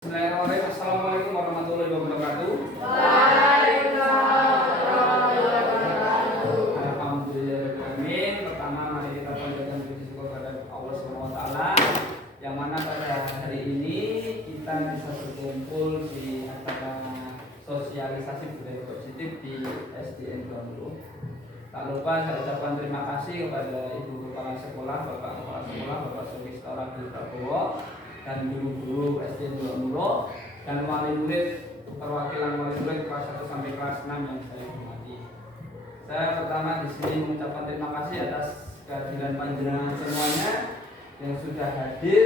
Bismillahirrahmanirrahim. Assalamualaikum warahmatullahi wabarakatuh. Waalaikumsalam warahmatullahi wabarakatuh. Alhamdulillahirrahmanirrahim. Pertama mari kita panjatkan puji syukur kepada Allah Subhanahu wa taala yang mana pada hari ini kita bisa berkumpul di acara sosialisasi budaya positif di SDN 20. Tak lupa saya ucapkan terima kasih kepada Ibu Kepala Sekolah, Bapak Kepala Sekolah, Bapak Sumistora Prabowo, dan guru-guru SDN 20 dan wali murid, perwakilan wali murid kelas 1 sampai kelas 6 yang saya hormati. Saya pertama di sini mengucapkan terima kasih atas kehadiran panjenengan semuanya yang sudah hadir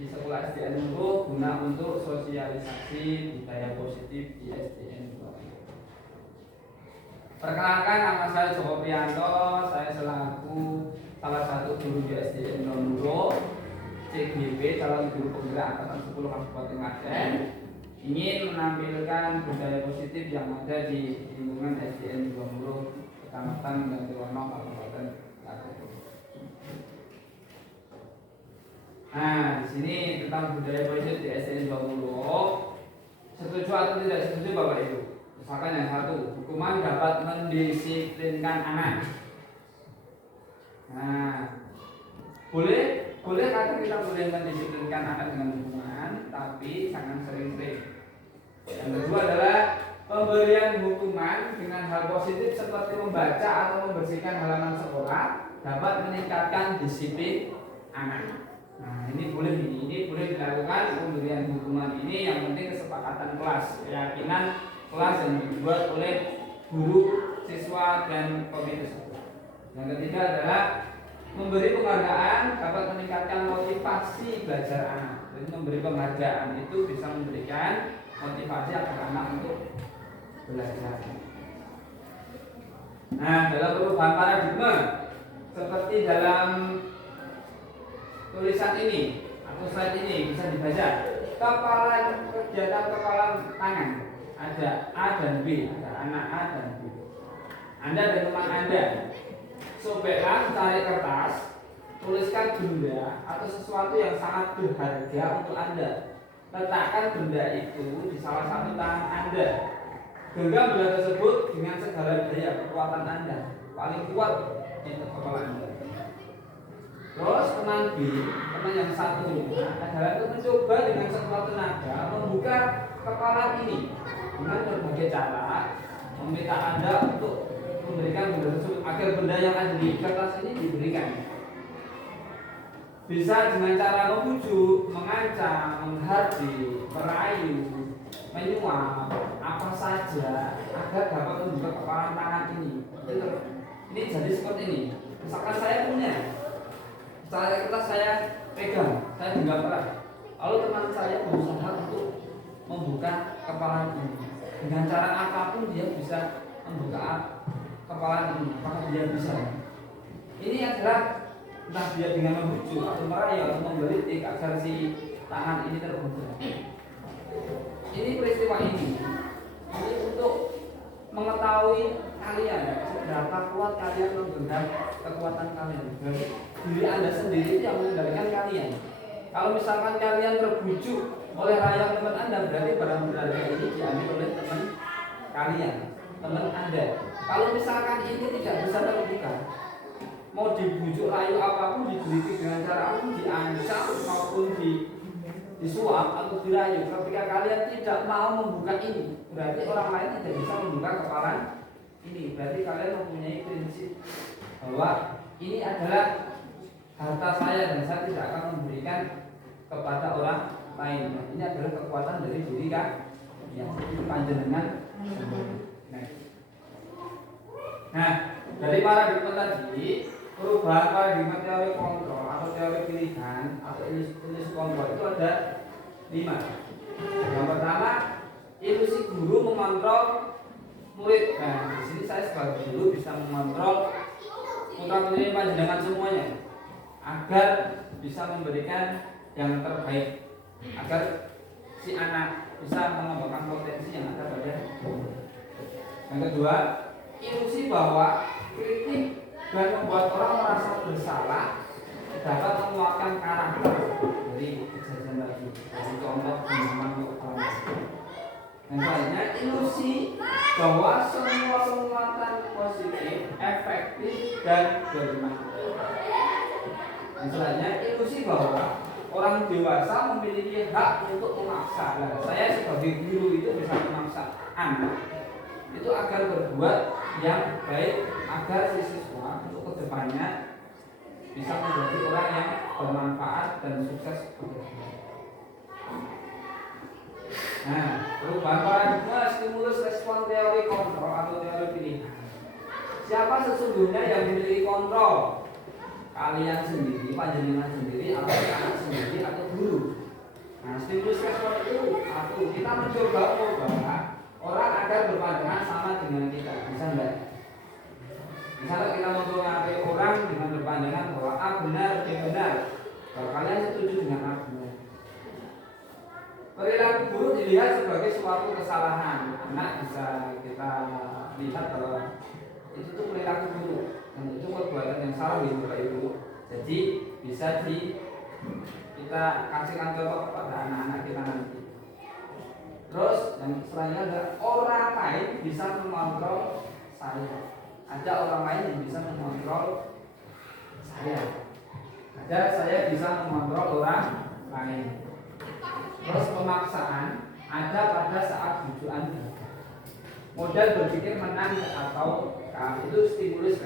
di sekolah SDN 20 guna untuk sosialisasi budaya positif di SDN 20. Perkenalkan, nama saya Joko Prianto, saya selaku salah satu guru di SDN 20 CGB, calon guru penggerak angkatan 10 Kabupaten Klaten, ingin menampilkan budaya positif yang ada di lingkungan SDN 20 Kecamatan Gantiwono Kabupaten Klaten. Nah, di sini tentang budaya positif di SDN 20. Setuju atau tidak setuju Bapak Ibu? Misalkan yang satu, hukuman dapat mendisiplinkan anak. Nah, boleh kadang kita boleh mendisiplinkan anak dengan hukuman, tapi jangan sering-sering. Yang kedua adalah pemberian hukuman dengan hal positif seperti membaca atau membersihkan halaman sekolah dapat meningkatkan disiplin anak. Nah, ini boleh dilakukan pemberian hukuman ini, yang penting kesepakatan kelas, keyakinan kelas yang dibuat oleh guru, siswa, dan komite sekolah. Yang ketiga adalah memberi penghargaan dapat meningkatkan motivasi belajar anak. Jadi memberi penghargaan itu bisa memberikan motivasi agar anak untuk belajar. Nah, dalam perubahan paradigma seperti dalam tulisan ini atau slide ini bisa dibaca, kegiatan kepala tangan ada A dan B, ada anak A dan B. Anda dan teman Anda sobeklah cari kertas, tuliskan benda atau sesuatu yang sangat berharga untuk Anda. Letakkan benda itu di salah satu tangan Anda. Genggam benda tersebut dengan segala daya kekuatan Anda. Paling kuat di kepala Anda. Terus teman B, teman yang satunya adalah untuk mencoba dengan sekuat tenaga membuka kepala ini dengan berbagai cara, meminta Anda untuk memberikan benda tersebut agar benda yang ada di kertas ini diberikan. Bisa dengan cara membujuk, mengancam, menghardik, merayu, menyuap, apa saja agar dapat membuka kepala tangan ini. Ini jadi seperti ini. Misalkan saya punya kertas, saya pegang, saya genggam erat. Lalu teman saya berusaha untuk membuka kepala ini. Dengan cara apapun dia bisa membuka kepala ini, maka dia bisa. Ini adalah entah dia dengan membujuk atau merayu atau menggelitik agar si tangan ini terbuka. Ini peristiwa ini untuk mengetahui kalian seberapa kuat kalian menggenggam kekuatan kalian. Jadi diri Anda sendiri yang mengendalikan kalian. Kalau misalkan kalian terbujuk oleh rayuan teman Anda, berarti barang berharga ini diambil oleh teman kalian, teman Anda. Kalau misalkan ini tidak bisa terbuka, mau dibujuk rayu apapun, digelitik dengan cara apapun, diancam maupun disuap atau dirayu, ketika kalian tidak mau membuka ini, berarti orang lain tidak bisa membuka kepala ini. Berarti kalian mempunyai prinsip bahwa ini adalah harta saya dan saya tidak akan memberikan kepada orang lain. Ini adalah kekuatan dari diri kan yang panjenengan. Nah, dari paradigma tadi, perubahan paradigma teori kontrol atau teori pilihan atau ilusi kontrol itu ada 5. Yang pertama, ilusi guru mengontrol murid. Nah, di sini saya sebagai guru bisa mengontrol putra-putri panjenengan semuanya agar bisa memberikan yang terbaik, agar si anak bisa mengembangkan potensi yang ada pada diri. Yang kedua, ilusi bahwa kritik dan membuat orang merasa bersalah dapat menguatkan karakter. dari kejadian tadi, dari contoh pengalaman orang. Yang lainnya ilusi bahwa semua penguatan positif, efektif dan bermanfaat. Yang lainnya ilusi bahwa orang dewasa memiliki hak untuk memaksa. Nah, saya sebagai guru itu bisa memaksa anak itu agar berbuat yang baik agar si siswa untuk kedepannya bisa menjadi orang yang bermanfaat dan sukses. Nah, perubahan paradigma stimulus respon teori kontrol atau teori pilihan. Siapa sesungguhnya yang memiliki kontrol? Kalian sendiri, panjenengan sendiri, atau anak sendiri, atau guru? Nah, stimulus respon itu satu, kita mencoba orang agar berpandangan sama dengan kita, bisa enggak? Misalnya kita mempengaruhi orang dengan berpandangan bahwa A benar, B benar. Kalau kalian setuju dengan A benar. Perilaku buruk dilihat sebagai suatu kesalahan. Anak bisa kita lihat bahwa itu tuh perilaku buruk dan itu perbuatan yang salah di muka ibu. Jadi bisa kita kasihkan contoh kepada anak-anak kita nanti. Terus yang selanjutnya adalah orang lain bisa mengontrol saya. Ada orang lain yang bisa mengontrol saya. Ada saya bisa mengontrol orang lain. Terus pemaksaan ada pada saat tujuan modal berpikir menang atau kalah itu stimulus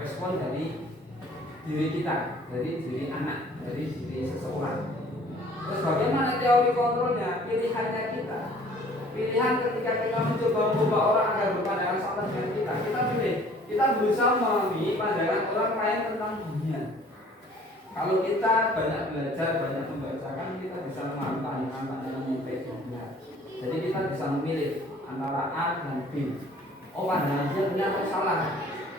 respon dari diri kita, dari diri anak, dari diri seseorang. Terus bagaimana teori kontrolnya? Pilihannya kita. Pilihan ketika kita mencoba mengubah orang agar berpandangan sama dengan kita pilih. Kita berusaha memahami pandangan orang lain tentang dunia. Kalau kita banyak belajar, banyak membacakan, kita bisa memahami pandangan-pandangan yang baik dan benar. Jadi kita bisa memilih antara A dan B. Oh, pandangan dia benar atau salah.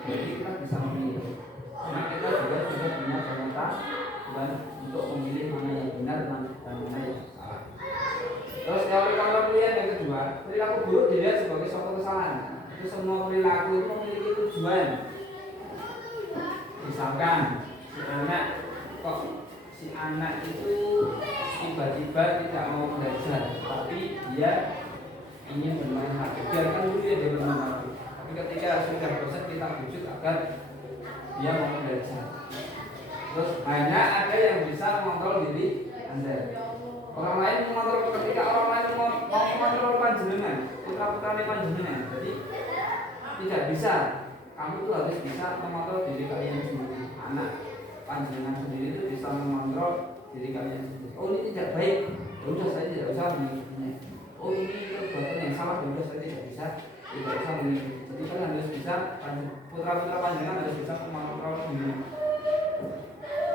Jadi kita bisa memilih. Karena kita juga sudah punya pengetahuan untuk memilih mana yang benar dan mana yang salah. Terus teori kontrol yang kedua, perilaku buruk dilihat sebagai suatu kesalahan. Itu semua perilaku itu memiliki tujuan. Misalkan si anak itu tiba-tiba tidak mau belajar, tapi dia ingin bermain HP. Biarkan dulu dia bermain HP. Tapi ketika sudah bosan kita bujuk agar dia mau belajar. Terus hanya ada yang bisa mengontrol diri Anda. Orang lain mengontrol ketika orang lain mau mengontrol panjenengan, putra-putranya panjenengan. Jadi tidak bisa. Kamu tuh harus bisa mengontrol diri kalian sendiri. Anak panjenengan sendiri itu bisa mengontrol diri kalian sendiri. Oh, ini tidak baik. Udah saya tidak usah mengikutinya. Oh, ini perbuatan yang salah. Udah saya tidak usah mengikuti. Jadi kalian harus bisa, putra-putra panjenengan harus bisa mengontrol dirinya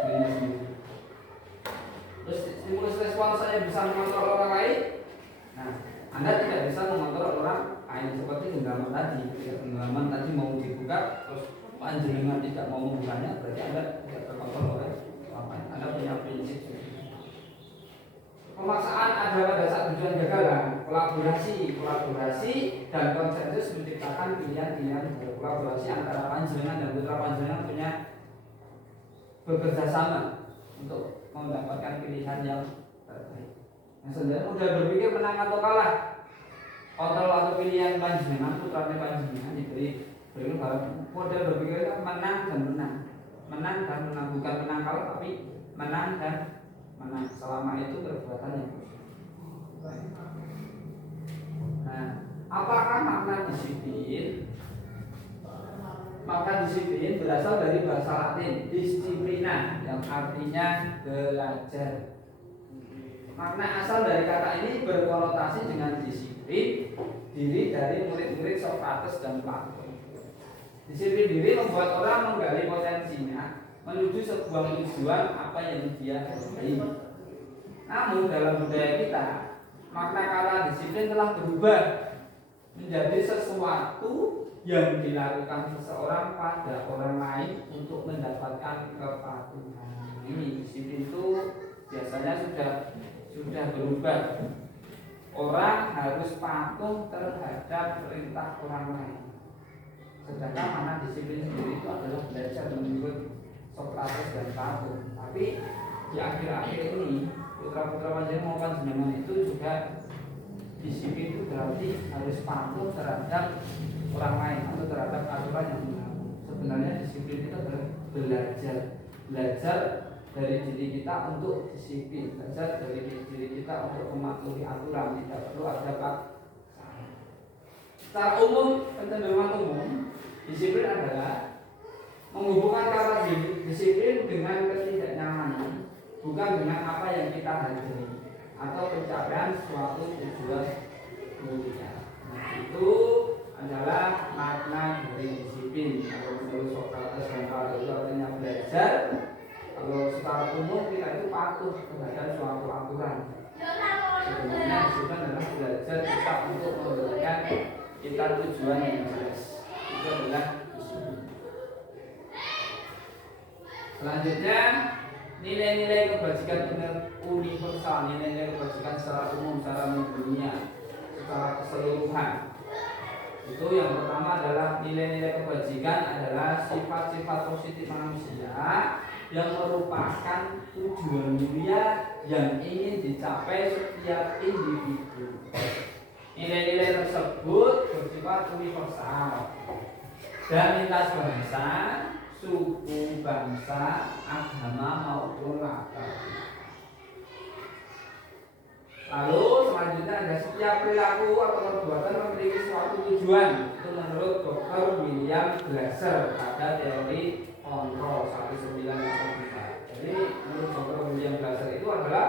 sendiri. Terus stimulus respon saya bisa mengontrol orang lain. Nah, Anda tidak bisa mengontrol orang lain seperti genggaman tadi. Genggaman tadi mau dibuka, terus panjenengan tidak mau membukanya, berarti Anda tidak terkontrol oleh orang lain. Anda punya prinsip. Pemaksaan ada pada saat tujuan gagal. Kolaborasi dan konsensus menciptakan pilihan-pilihan berkolaborasi antara panjenengan dan putra panjenengan punya bekerja sama untuk mendapatkan pilihan yang terbaik. Yang sebenarnya mudah berpikir menang atau kalah. Kontrol atau pilihan panjenengan, putranya panjenengan diberi model berpikirnya menang dan menang, bukan menang kalah tapi menang dan menang. Selama itu perbuatan yang baik. Nah, apakah makna disiplin? Maka disiplin berasal dari bahasa Latin disciplina yang artinya belajar. Makna asal dari kata ini berkonotasi dengan disiplin diri dari murid-murid Sokrates dan Plato. Disiplin diri membuat orang menggali potensinya menuju sebuah tujuan apa yang dia sukai. Namun dalam budaya kita, makna kata disiplin telah berubah menjadi sesuatu yang dilakukan seseorang pada orang lain untuk mendapatkan kepatuhan. Ini disiplin itu biasanya sudah berubah. Orang harus patuh terhadap perintah orang lain. Sedangkan mana disiplin sendiri itu adalah belajar menurut Sokrates dan Plato. Tapi di akhir-akhir ini putra-putra panjenengan mau panjenengan itu juga disiplin itu berarti harus patuh terhadap orang lain atau terhadap aturan yang berlaku. Sebenarnya disiplin itu adalah belajar dari diri kita untuk disiplin, belajar dari diri kita untuk mematuhi aturan, tidak perlu ada paksaan. Secara umum, kecenderungan umum, disiplin adalah menghubungkan kata disiplin dengan ketidaknyamanan, bukan dengan apa yang kita hadiri atau pencapaian suatu tujuan mulia. Nah, itu adalah makna dari disiplin. Kalau menurut Sokrates dan Plato itu artinya belajar. Kalau secara umum kita itu patuh terhadap suatu aturan. Sebenarnya disiplin adalah belajar kita untuk memberikan kita tujuan yang jelas. Itu adalah disiplin. Selanjutnya, nilai-nilai kebajikan universal, nilai-nilai kebajikan secara umum, secara mendunia, secara keseluruhan. Itu yang pertama adalah nilai-nilai kebajikan adalah sifat-sifat positif manusia yang merupakan tujuan mulia yang ingin dicapai setiap individu. Nilai-nilai tersebut bersifat universal dan lintas bangsa, suku, bangsa, agama maupun latar. Lalu selanjutnya ada setiap perilaku atau perbuatan memiliki suatu tujuan. Itu menurut Dr. William Glasser pada teori kontrol 1984. Jadi menurut Dr. William Glasser itu adalah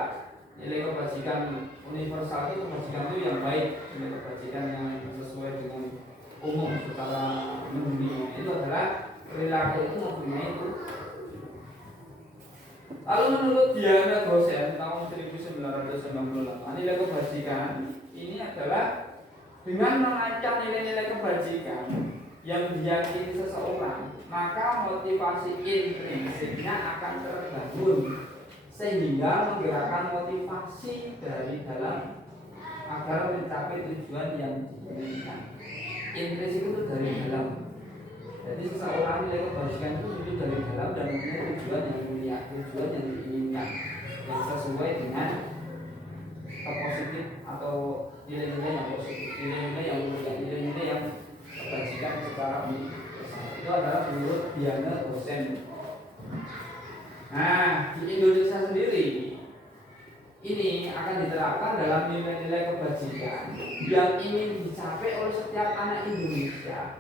nilai kebajikan universal itu kebajikan itu yang baik, nilai kebajikan yang sesuai dengan umum secara mendunia. Itu adalah perilaku itu mempunyai itu. Lalu menurut Diana Gosen tahun 1998, nilai kebajikan ini adalah dengan merancang nilai-nilai kebajikan yang diyakini seseorang, maka motivasi intrinsiknya akan terbangun sehingga menggerakkan motivasi dari dalam agar mencapai tujuan yang diinginkan. Intrinsik itu dari dalam. Jadi seseorang nilai kebajikan itu muncul dari dalam dan mempunyai tujuan yang mulia, tujuan yang diinginkan, yang sesuai dengan positif atau nilai-nilai yang positif, nilai-nilai yang mulia, nilai-nilai yang kebajikan secara universal. Itu adalah menurut Diana Gosen. Nah, di Indonesia sendiri ini akan diterapkan dalam nilai-nilai kebajikan yang ingin dicapai oleh setiap anak Indonesia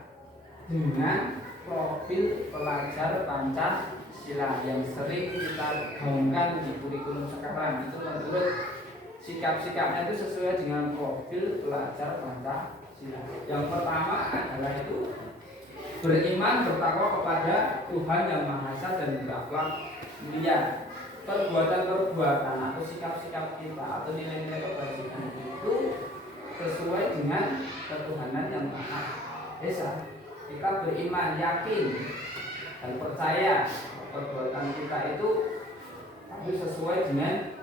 dengan profil pelajar Pancasila yang sering kita gaungkan di kurikulum sekarang. Itu menurut sikap-sikapnya itu sesuai dengan profil pelajar Pancasila. Yang pertama adalah itu beriman bertakwa kepada Tuhan Yang Maha Esa dan berakhlak mulia. Perbuatan-perbuatan atau sikap-sikap kita atau nilai-nilai kebajikan itu sesuai dengan ketuhanan Yang Maha Esa. Kita beriman, yakin dan percaya perbuatan kita itu harus sesuai dengan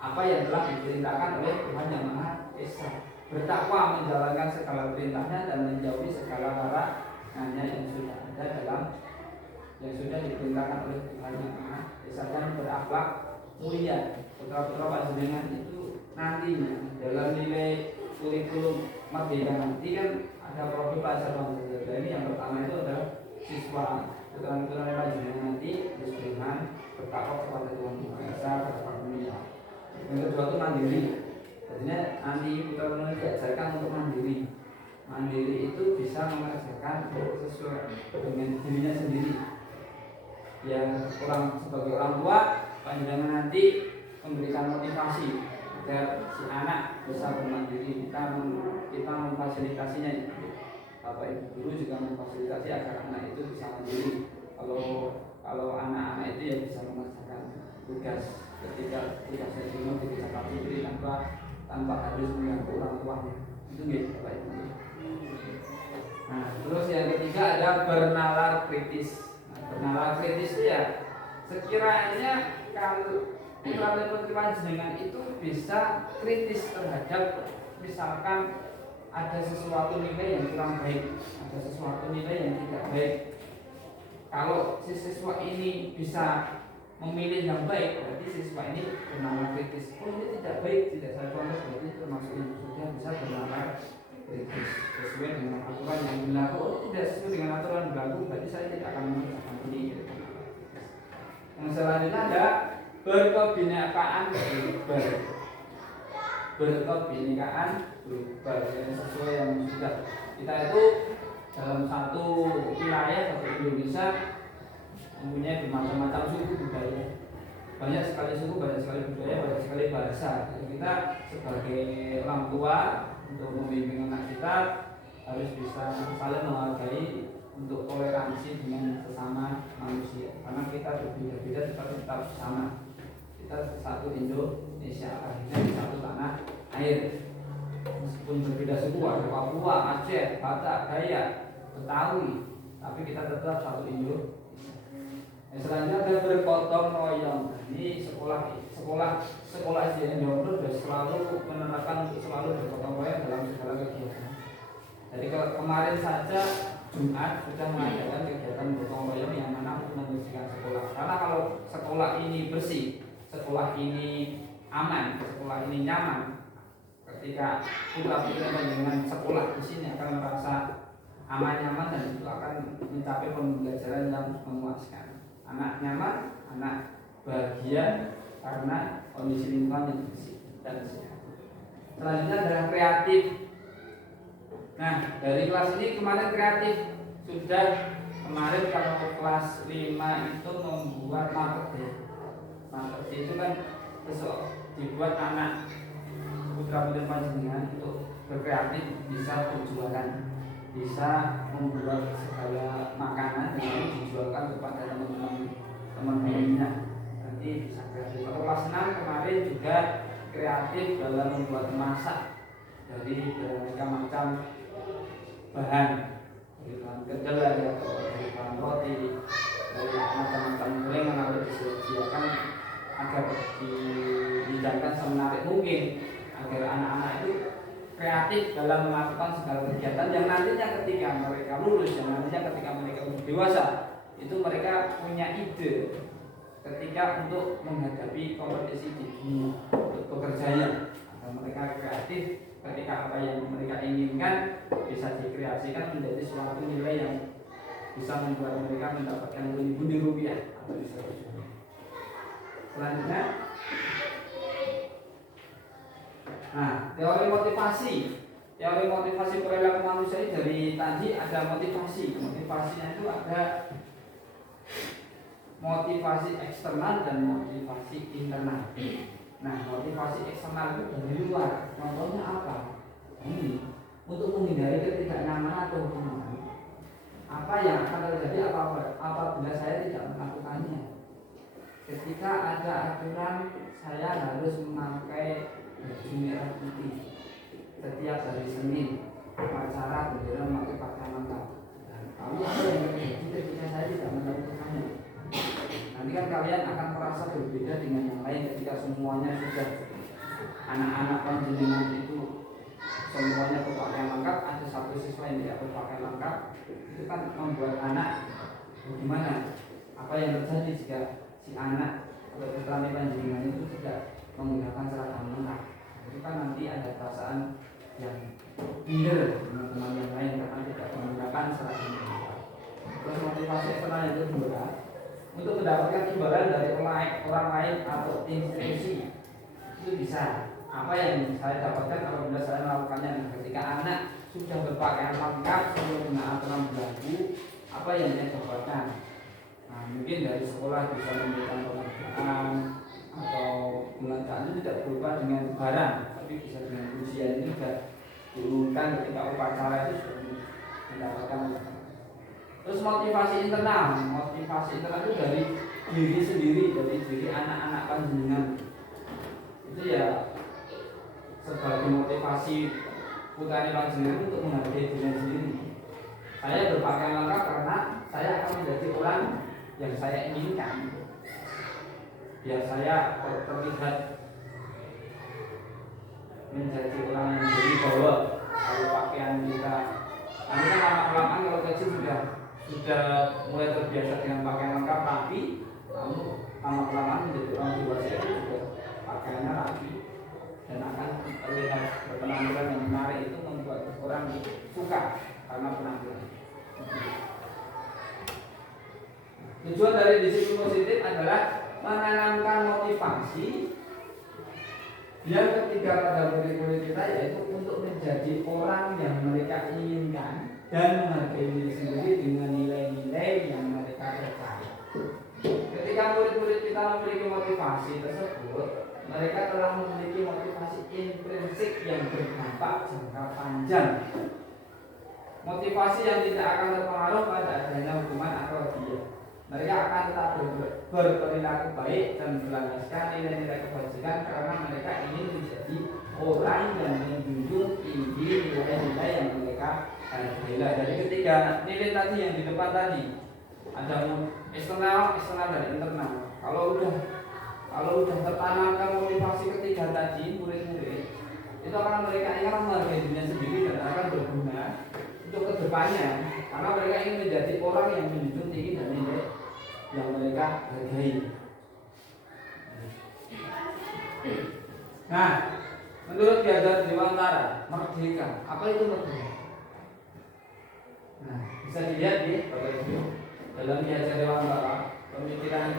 apa yang telah diperintahkan oleh Tuhan Yang Maha Esa. Bertakwa menjalankan segala perintahnya dan menjauhi segala larangannya yang sudah ada dalam yang sudah diperintahkan oleh Tuhan Yang Maha Esa, dan berakhlak mulia. Putra-putra panjenengan itu nantinya dalam nilai kurikulum merdeka nanti kan ada profil pelajar Pancasila. Ini yang pertama itu adalah siswa putra-putra panjenengan nanti harus beriman, bertakwa kepada Tuhan Yang Maha Esa, berakhlak mulia. Yang kedua itu mandiri. Jadinya nanti putra-putra diajarkan untuk mandiri. Mandiri itu bisa mengerjakan sesuai dengan dirinya sendiri. Yang sebagai orang tua, panjenengan nanti memberikan motivasi agar si anak bisa bermandiri. Kita memfasilitasinya. Bapak Ibu guru juga memfasilitasi agar anak itu bisa mandiri. Kalau anak-anak itu ya bisa mengerjakan tugas ketika tugasnya di rumah dikerjakan sendiri tanpa harus mengganggu orang tuanya. Itu gitu Bapak Ibu. Nah, terus yang ketiga ada bernalar kritis. Bernalar kritis itu ya sekiranya kalau putra-putri panjenengan itu bisa kritis terhadap misalkan ada sesuatu nilai yang kurang baik, ada sesuatu nilai yang tidak baik. Kalau si siswa ini bisa memilih yang baik, berarti siswa ini bernama kritis. Oh ini tidak baik, tidak saya contoh, berarti termasuk yang sudah bisa bernama kritis sesuai dengan aturan yang berlaku. Oh tidak sesuai dengan aturan yang berlaku, berarti saya tidak akan mengerjakan ini. Yang selanjutnya ada berkebinekaan global. Berkebinekaan global yang sesuai yang sudah kita itu dalam satu wilayah atau Indonesia mempunyai bermacam-macam suku budaya, banyak sekali suku, banyak sekali budaya, banyak sekali bahasa. Jadi kita sebagai orang tua untuk membimbing anak kita harus bisa saling menghargai untuk toleransi dengan sesama manusia. Karena kita berbeda-beda tetapi tetap sama. Kita satu Indonesia, akhirnya di satu tanah air. Meskipun berbeda suku, ada Papua, Aceh, Batak, Dayak, Betawi, tapi kita tetap satu Indonesia. Yang selanjutnya ada bergotong royong. Ini sekolah SDN Jawa Timur sudah selalu menerapkan untuk selalu bergotong royong dalam segala kegiatan. Jadi kemarin saja Jumat sudah mengadakan kegiatan bergotong royong yang mana untuk membersihkan sekolah. Karena kalau sekolah ini bersih, sekolah ini aman, sekolah ini nyaman, ketika putra-putri dengan sekolah di sini akan merasa aman, nyaman, dan itu akan mencapai pembelajaran yang memuaskan. Anak nyaman, anak bahagia karena kondisi lingkungan yang bersih dan sehat. Selanjutnya adalah kreatif. Nah, dari kelas ini kemarin kreatif sudah kemarin kalau kelas 5 itu membuat market. Market itu kan besok dibuat anak putra putri panjenengan untuk berkreatif, bisa berjualan, bisa membuat segala makanan yang dijualkan kepada teman-temannya. Nanti bisa kreatif. Atau kelas 6 kemarin juga kreatif dalam membuat masak dari beraneka macam bahan, dari bahan kedelai atau dari bahan roti, dari macam-macam gorengan atau disediakan agar dihidangkan semenarik mungkin agar anak-anak itu kreatif dalam melakukan segala kegiatan yang nantinya ketika mereka lulus, yang nantinya ketika mereka dewasa itu mereka punya ide ketika untuk menghadapi kompetisi di dunia untuk bekerjanya. Agar mereka kreatif ketika apa yang mereka inginkan bisa dikreasikan menjadi suatu nilai yang bisa membuat mereka mendapatkan pundi-pundi rupiah atau bisa berjualan. Selanjutnya, nah, teori motivasi perilaku manusia ini dari tadi ada motivasinya itu ada motivasi eksternal dan motivasi internal. Nah, motivasi eksternal itu dari luar, contohnya apa? Ini untuk menghindari ketidaknyamanan atau hubungan. Apa yang akan terjadi apabila saya tidak melakukannya? Ketika ada aturan saya harus memakai baju merah putih setiap hari Senin, upacara bendera memakai pakaian lengkap. Lalu apa yang terjadi ketika saya tidak melakukannya? Nanti kan kalian akan merasa berbeda dengan yang lain ketika semuanya sudah anak-anak panjenengan itu semuanya berpakaian lengkap, ada satu siswa yang tidak berpakaian lengkap, itu kan membuat anak bagaimana? Apa yang terjadi jika si anak atau putra panjenengan itu tidak menggunakan seragam lengkap? Itu kan nanti ada perasaan yang minder dengan teman yang lain karena tidak menggunakan seragam lengkap. Terus motivasi eksternal yang kedua, untuk mendapatkan imbalan dari orang lain atau institusi itu bisa. Apa yang saya dapatkan apabila saya melakukannya? Ketika anak sudah berpakaian lengkap sebelum dengan aturan berlaku, apa yang saya dapatkan? Nah, mungkin dari sekolah bisa memberikan penghargaan atau penghargaan itu tidak berupa dengan barang, tapi bisa dengan ujian. Ini sudah diumumkan ketika upacara itu sudah mendapatkan. Terus motivasi internal itu dari diri sendiri, dari diri anak-anak panjenengan. Itu ya sebagai motivasi putra panjenengan untuk menghargai diri sendiri. Saya berpakaian lengkap karena saya akan menjadi orang yang saya inginkan. Biar saya terlihat menjadi orang yang berwibawa. Kalau pakaian kita, nanti kan lama-kelamaan kalau kecil sudah mulai terbiasa dengan pakaian lengkap rapi, lalu lama-kelamaan penampilan yang menarik itu membuat orang suka karena penampilan. Tujuan dari disiplin positif adalah menanamkan motivasi yang ketiga pada murid-murid kita, yaitu untuk menjadi orang yang mereka inginkan dan menghargai diri sendiri dengan nilai-nilai yang mereka percaya. Ketika murid-murid kita memiliki motivasi tersebut, mereka telah memiliki motivasi intrinsik yang berdampak jangka panjang. Motivasi yang tidak akan terpengaruh pada adanya hukuman atau hadiah. Mereka akan tetap berperilaku baik dan melanjutkan nilai-nilai kebajikan karena mereka ingin menjadi orang yang menjunjung tinggi nilai-nilai yang mereka hargai. Dari ketiga nilai tadi yang di depan tadi, ada eksternal dan internal. Kalau udah tertanamkan motivasi ketiga tadi, murid-murid itu akan mereka ingin menghargai dirinya sendiri dan akan berguna untuk kedepannya, karena mereka ingin menjadi orang yang menjunjung tinggi dan nilai yang mereka hargai. Nah, menurut Ki Hajar Dewantara, merdeka, apa itu merdeka? Nah, bisa dilihat di Bapak Ibu dalam Ki Hajar Dewantara, pemikiran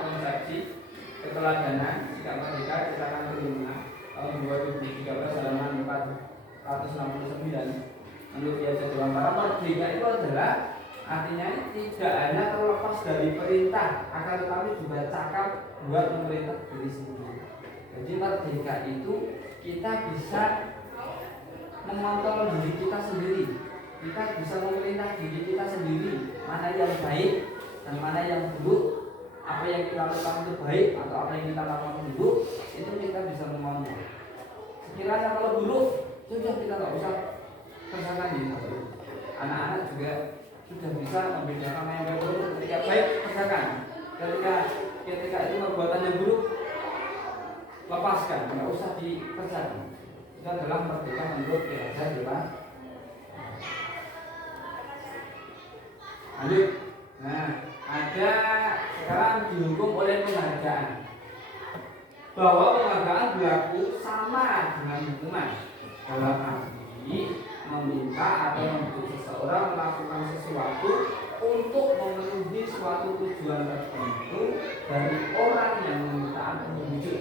konsepsi keteladanan sikap merdeka cetakan kelima tahun 2013 halaman 469. Menurut Ki Hajar Dewantara, merdeka itu adalah artinya tidak hanya terlepas dari perintah, akan tetapi juga cakap buat memerintah diri sendiri. Jadi merdeka itu kita bisa mengontrol diri kita sendiri, kita bisa memerintah diri kita sendiri, mana yang baik dan mana yang buruk, apa yang kita lakukan itu baik atau apa yang kita lakukan buruk, itu kita bisa mengontrol. Sekiranya kalau buruk, sudah kita nggak usah kerjakan ini. Anak-anak juga sudah bisa membedakan mana yang buruk. Ketika baik, kerjakan. Ketika itu perbuatan yang buruk, lepaskan, nggak usah dikerjakan. Itu adalah merdeka menurut Ki Hajar Dewantara. Lanjut. Nah, ada sekarang dihukum oleh penghargaan, bahwa penghargaan berlaku sama dengan hukuman, dalam arti meminta atau menuntut seseorang melakukan sesuatu untuk memenuhi suatu tujuan tertentu dari orang yang meminta atau wujud.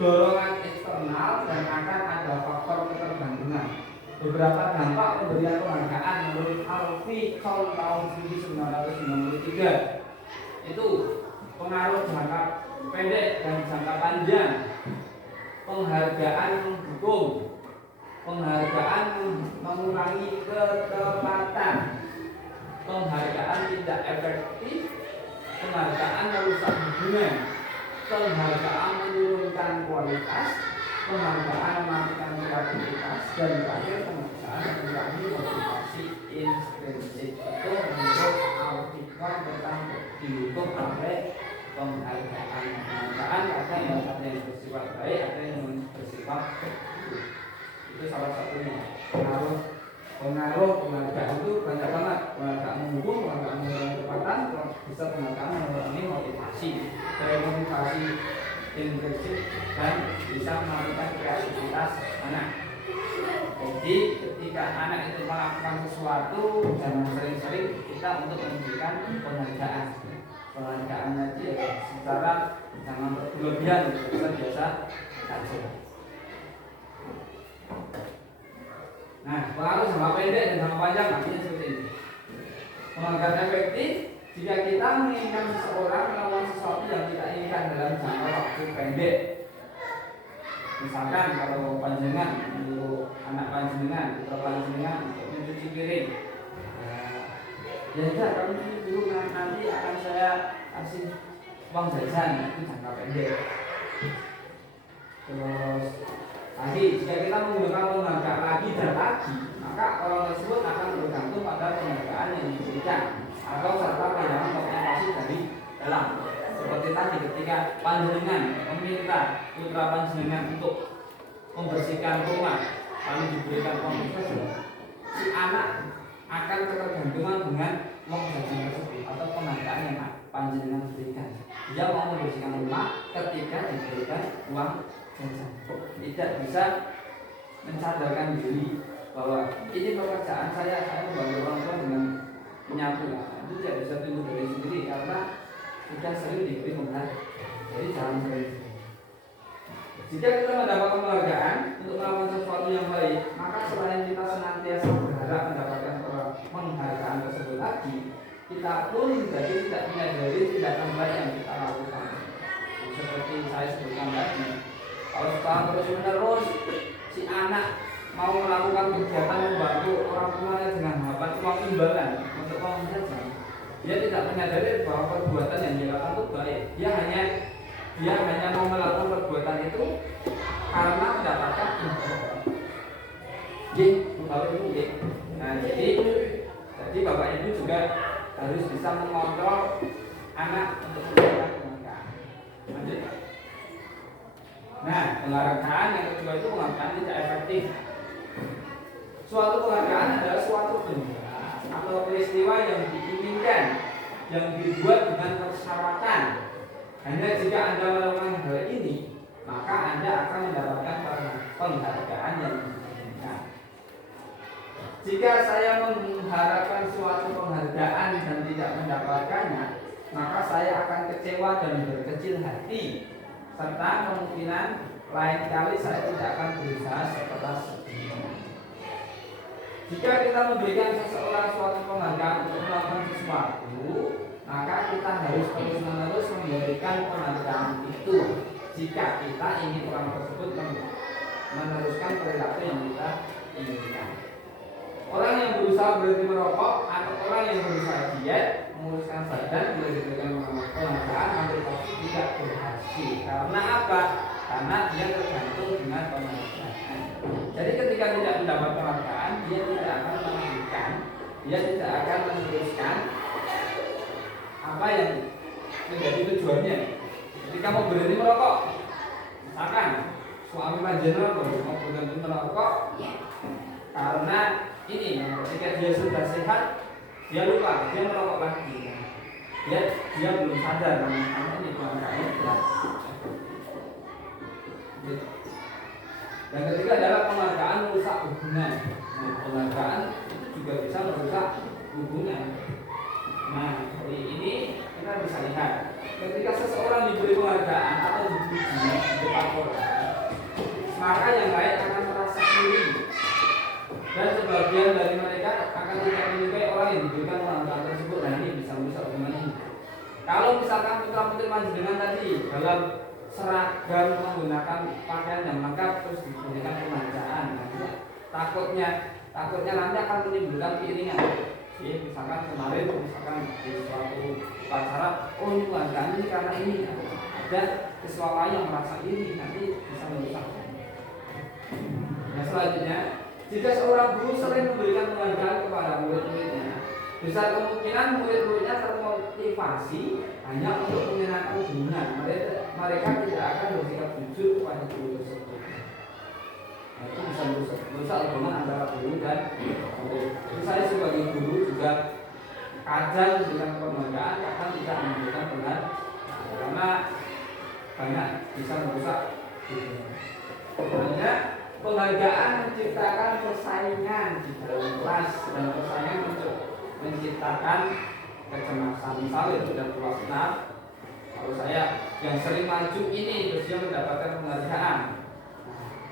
Dorongan eksternal dan akan ada faktor ketergantungan. Beberapa dampak pemberian penghargaan menurut Alfi Kaul tahun 1993 itu pengaruh jangka pendek dan jangka panjang. Penghargaan mendukung, penghargaan mengurangi ketepatan, penghargaan tidak efektif, penghargaan merusak hubungan, penghargaan menurunkan kualitas, penghargaan mematikan kreativitas, dan terakhir penghargaan mengurangi motivasi intrinsik. Itu menurut artikel tentang dihukum oleh penghargaan. Penghargaan ada yang bersifat baik, ada yang bersifat buruk. Itu salah satunya. Pengaruh penghargaan itu banyak banget. Penghargaan mendukung, penghargaan mengurangi kecepatan, bisa penghargaan mengurangi motivasi. Dari motivasi intrinsik dan bisa mematikan kreativitas anak. Jadi ketika anak itu melakukan sesuatu, jangan sering-sering kita untuk memberikan penghargaan. Penghargaan tadi secara jangan berlebihan, biasa saja. Nah, pengaruh jangka pendek dan jangka panjang artinya seperti ini. Penghargaan efektif jika kita menginginkan seseorang melakukan sesuatu yang kita inginkan dalam jangka waktu pendek. Misalkan kalau panjenengan untuk anak panjenengan, putra panjenengan untuk mencuci piring, ya sudah kalau cuci dulu nanti akan saya kasih uang jajan, itu jangka pendek. Terus lagi jika kita menggunakan penghargaan lagi dan lagi, maka orang tersebut akan bergantung pada penghargaan yang diberikan atau serta kehilangan motivasi dari dalam. Seperti tadi ketika panjenengan meminta putra panjenengan untuk membersihkan rumah, lalu diberikan uang jajan, si anak akan ketergantungan dengan uang jajan tersebut atau penghargaan yang panjenengan berikan. Dia mau membersihkan rumah ketika diberikan uang jajan, tidak bisa mencadarkan diri bahwa ini pekerjaan saya membantu orang tua dengan menyapu. Itu tidak bisa tumbuh dari sendiri karena sudah sering diberi penghargaan. Jadi jangan sering. Jika kita mendapat penghargaan untuk melakukan sesuatu yang baik, maka selain kita senantiasa berharap mendapatkan penghargaan tersebut lagi, kita pun jadi tidak menyadari tindakan baik yang kita lakukan. Seperti saya sebutkan tadi, kalau setelah terus-menerus si anak mau melakukan kegiatan membantu orang tuanya dengan dapat uang imbalan untuk uang jajan, dia tidak menyadari bahwa perbuatan yang dia lakukan itu baik. Dia hanya mau melakukan perbuatan itu karena mendapatkan imbalan. Nah, jadi bapak ibu juga harus bisa mengontrol anak untuk melakukan penghargaan. Lanjut. Nah, penghargaan yang kedua itu penghargaan tidak efektif. Suatu penghargaan adalah suatu benda atau peristiwa yang diinginkan, yang dibuat dengan persyaratan. Hanya jika Anda melakukan hal ini, maka Anda akan mendapatkan penghargaan yang diinginkan. Jika saya mengharapkan suatu penghargaan dan tidak mendapatkannya, maka saya akan kecewa dan berkecil hati, serta kemungkinan lain kali saya tidak akan berusaha sekeras sebelumnya. Jika kita memberikan seseorang suatu penghargaan untuk melakukan sesuatu, maka kita harus terus-menerus memberikan penghargaan itu. Jika kita ingin orang tersebut meneruskan perilaku yang kita inginkan. Orang yang berusaha berhenti merokok atau orang yang berusaha diet, menguruskan badan, bila diberikan penghargaan, hampir pasti tidak berhasil. Karena apa? Karena dia tergantung dengan penghargaan. Jadi ketika tidak mendapat penghargaan, dia tidak akan melanjutkan, dia tidak akan meneruskan apa yang menjadi tujuannya. Ketika mau berhenti merokok, misalkan suami panjenengan mau berhenti merokok, karena ini ketika dia sudah sehat, dia lupa, dia merokok lagi. Dia belum sadar karena ini penghargaannya tidak. Dan ketiga adalah penghargaan merusak hubungan. Nah, penghargaan itu juga bisa merusak hubungan. Nah, dari ini kita bisa lihat ketika seseorang diberi penghargaan atau dipuji di depan orang, maka yang lain akan merasa iri. Dan sebagian dari mereka akan tidak menyukai orang yang diberikan penghargaan tersebut. Nah, ini bisa merusak hubungan ini. Kalau misalkan putra-putri panjenengan tadi dalam seragam menggunakan pakaian yang lengkap terus diberikan penghargaan, takutnya nanti akan menimbulkan keiringan. Misalkan kemarin di suatu acara, ini penghargaan ini karena ini ada siswa lain yang merasa iri, nanti bisa merusak. Nah, selanjutnya, jika seorang guru sering memberikan penghargaan kepada murid-muridnya, besar kemungkinan murid-muridnya termotivasi hanya untuk menyenangkan gurunya. Mereka tidak akan bersikap jujur kepada guru tersebut. Nah, itu bisa merusak hubungan antara guru dan murid. Jadi saya sebagai guru juga kadang memberikan penghargaan, kadang tidak memberikan penghargaan karena banyak bisa merusak hubungan. Sebenarnya penghargaan menciptakan persaingan di dalam kelas dan persaingan menciptakan kecemasan. Misalnya sudah kelas 6, kalau saya yang sering maju ini terus dia mendapatkan penghargaan.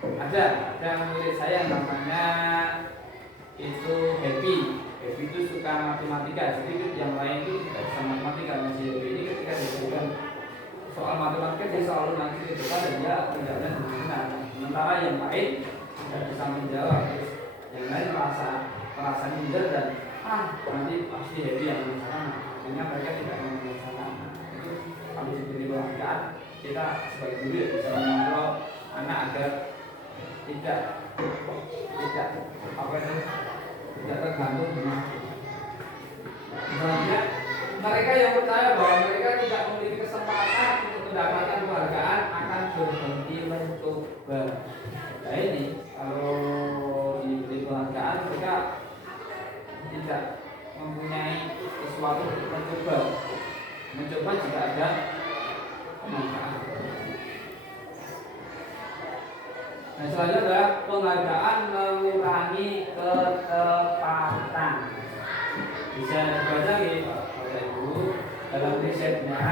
Ada murid saya yang namanya itu Happy itu suka matematika, jadi yang lain itu tidak bisa matematika. Nah, si Happy ini ketika diberikan soal matematika dia selalu nanti ke depan dan dia menjawabnya dengan benar. Sementara yang lain tidak bisa menjawab, terus yang lain merasa minder dan nanti pasti Happy yang mengerjakan. Akhirnya mereka tidak mengerjakan. Itu kalau diberi penghargaan, kita sebagai guru bisa mengontrol anak agar tidak tergantung dengan. Misalnya mereka yang percaya bahwa mereka tidak memiliki kesempatan untuk mendapatkan penghargaan akan berhenti mencoba. Nah, ini kalau diberi penghargaan mereka tidak mempunyai sesuatu untuk mencoba jika ada penghargaan. Nah, selanjutnya adalah penghargaan mengurangi ketepatan. Bisa dibaca nih Bapak Ibu dalam risetnya,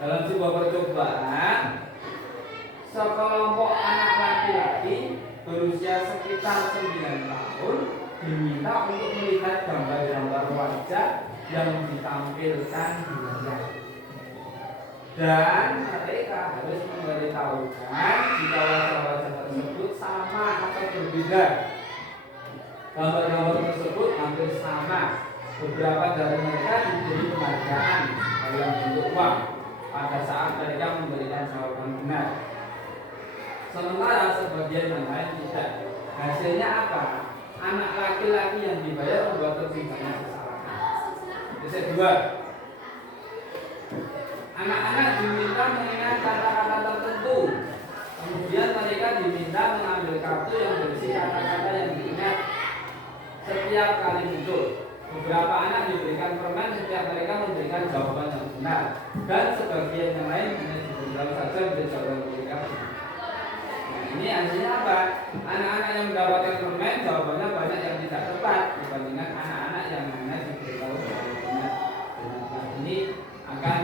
dalam sebuah percobaan sekelompok anak laki-laki berusia sekitar 9 tahun diminta untuk melihat gambar-gambar wajah yang ditampilkan di layar. Dan mereka harus memberitahukan jika wajah-wajah tersebut sama atau berbeda. Gambar-gambar tersebut hampir sama. Beberapa dari mereka diberi penghargaan dalam bentuk uang pada saat mereka memberikan jawaban benar. Sementara sebagian yang lain tidak. Hasilnya apa? Anak laki-laki yang dibayar membuat lebih banyak kesalahan. Yang kedua, anak-anak diminta mengingat kata-kata tertentu. Kemudian mereka diminta mengambil kartu yang berisi kata-kata yang diingat setiap kali muncul. Beberapa anak diberikan permen setiap mereka memberikan jawaban yang benar, dan sebagian yang lain hanya diberitahu saja menjadi jawaban mereka. Nah, ini artinya apa? Anak-anak yang mendapatkan permen jawabannya banyak yang tidak tepat dibandingkan anak-anak yang hanya diberitahu jawabannya benar. Ini akan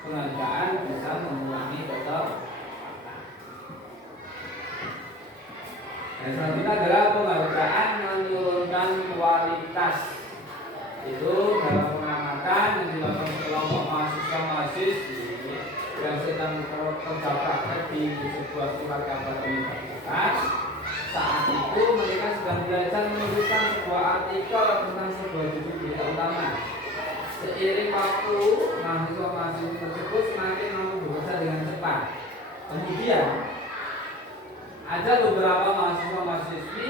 penghargaan bisa mengurangi total. Yang selanjutnya adalah penghargaan menurunkan kualitas. Itu dalam pengamatan yang dilakukan kelompok mahasiswa-mahasiswi yang sedang kerja praktek di sebuah surat kabar universitas. Saat itu mereka sedang belajar menuliskan sebuah artikel tentang sebuah judul berita utama. Seiring waktu, mahasiswa-mahasiswi tersebut semakin mampu bekerja dengan cepat. Kemudian ada beberapa mahasiswa-mahasiswi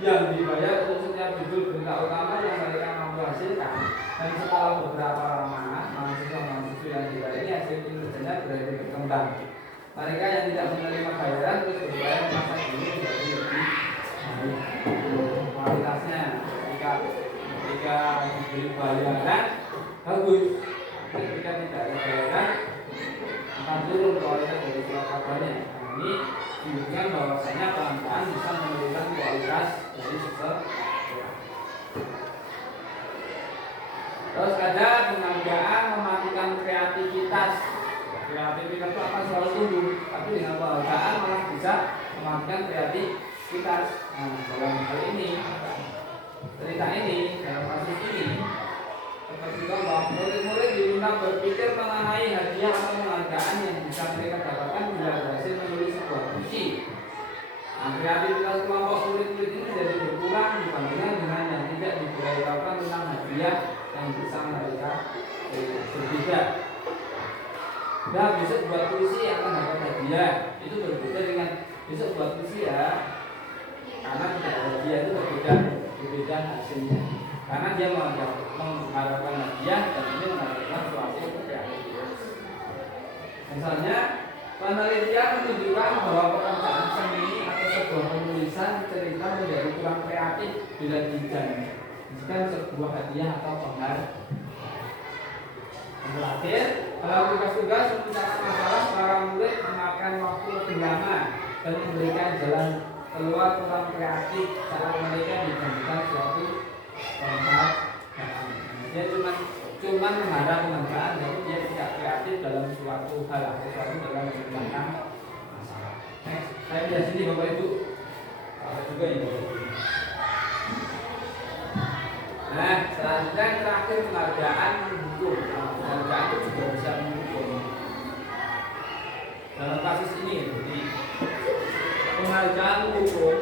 yang dibayar untuk setiap judul berita utama yang mereka mampu hasilkan. Dan setelah beberapa lama, mahasiswa-mahasiswi yang dibayar ini hasil kinerjanya berarti berkembang. Mereka yang tidak menerima bayaran terus berbayar masa dulu menjadi lebih baik kualitasnya. Ketika diberi bayaran bagus, ketika tidak ada bayaran akan turun kualitas dari surat kabarnya. Ini menunjukkan bahwasanya pelan-pelan bisa menurunkan kualitas dari seseorang. Terus ada penghargaan mematikan kreativitas. Kreativitas itu akan selalu tumbuh, tapi dengan penghargaan malah bisa mematikan kreativitas. Nah, dalam hal ini, cerita ini, dalam kasus ini, seperti bahwa murid-murid diminta berpikir mengenai hadiah atau penghargaan yang bisa mereka dapatkan bila berhasil menulis sebuah puisi. Nah, kreativitas kelompok murid-murid ini jadi berkurang dibandingkan dengan yang tidak diberitahukan tentang hadiah yang bisa mereka berbeda. Nah, besok buat puisi akan dapat hadiah, itu berbeda dengan besok buat puisi ya, karena tidak ada hadiah itu berbeda hasilnya. Karena dia mengharapkan hadiah dan ini mengharapkan suatu kreativitas. Misalnya, penelitian menunjukkan bahwa pekerjaan seni atau sebuah penulisan cerita menjadi kurang kreatif bila dijanjikan sebuah hadiah atau penghargaan. Yang terakhir, dalam tugas-tugas memecahkan masalah, para murid memakan waktu lebih lama dan memberikan jalan keluar kurang kreatif saat mereka dijanjikan suatu penghargaan. Dia cuma mengharap penghargaan, tapi dia tidak kreatif dalam suatu hal atau suatu dalam menyelesaikan masalah. Saya lihat sini Bapak Ibu, ada juga yang Bapak Ibu. Nah, selanjutnya yang terakhir penghargaan mendukung. Penghargaan itu juga bisa mendukung. Dalam kasus ini, jadi penghargaan mendukung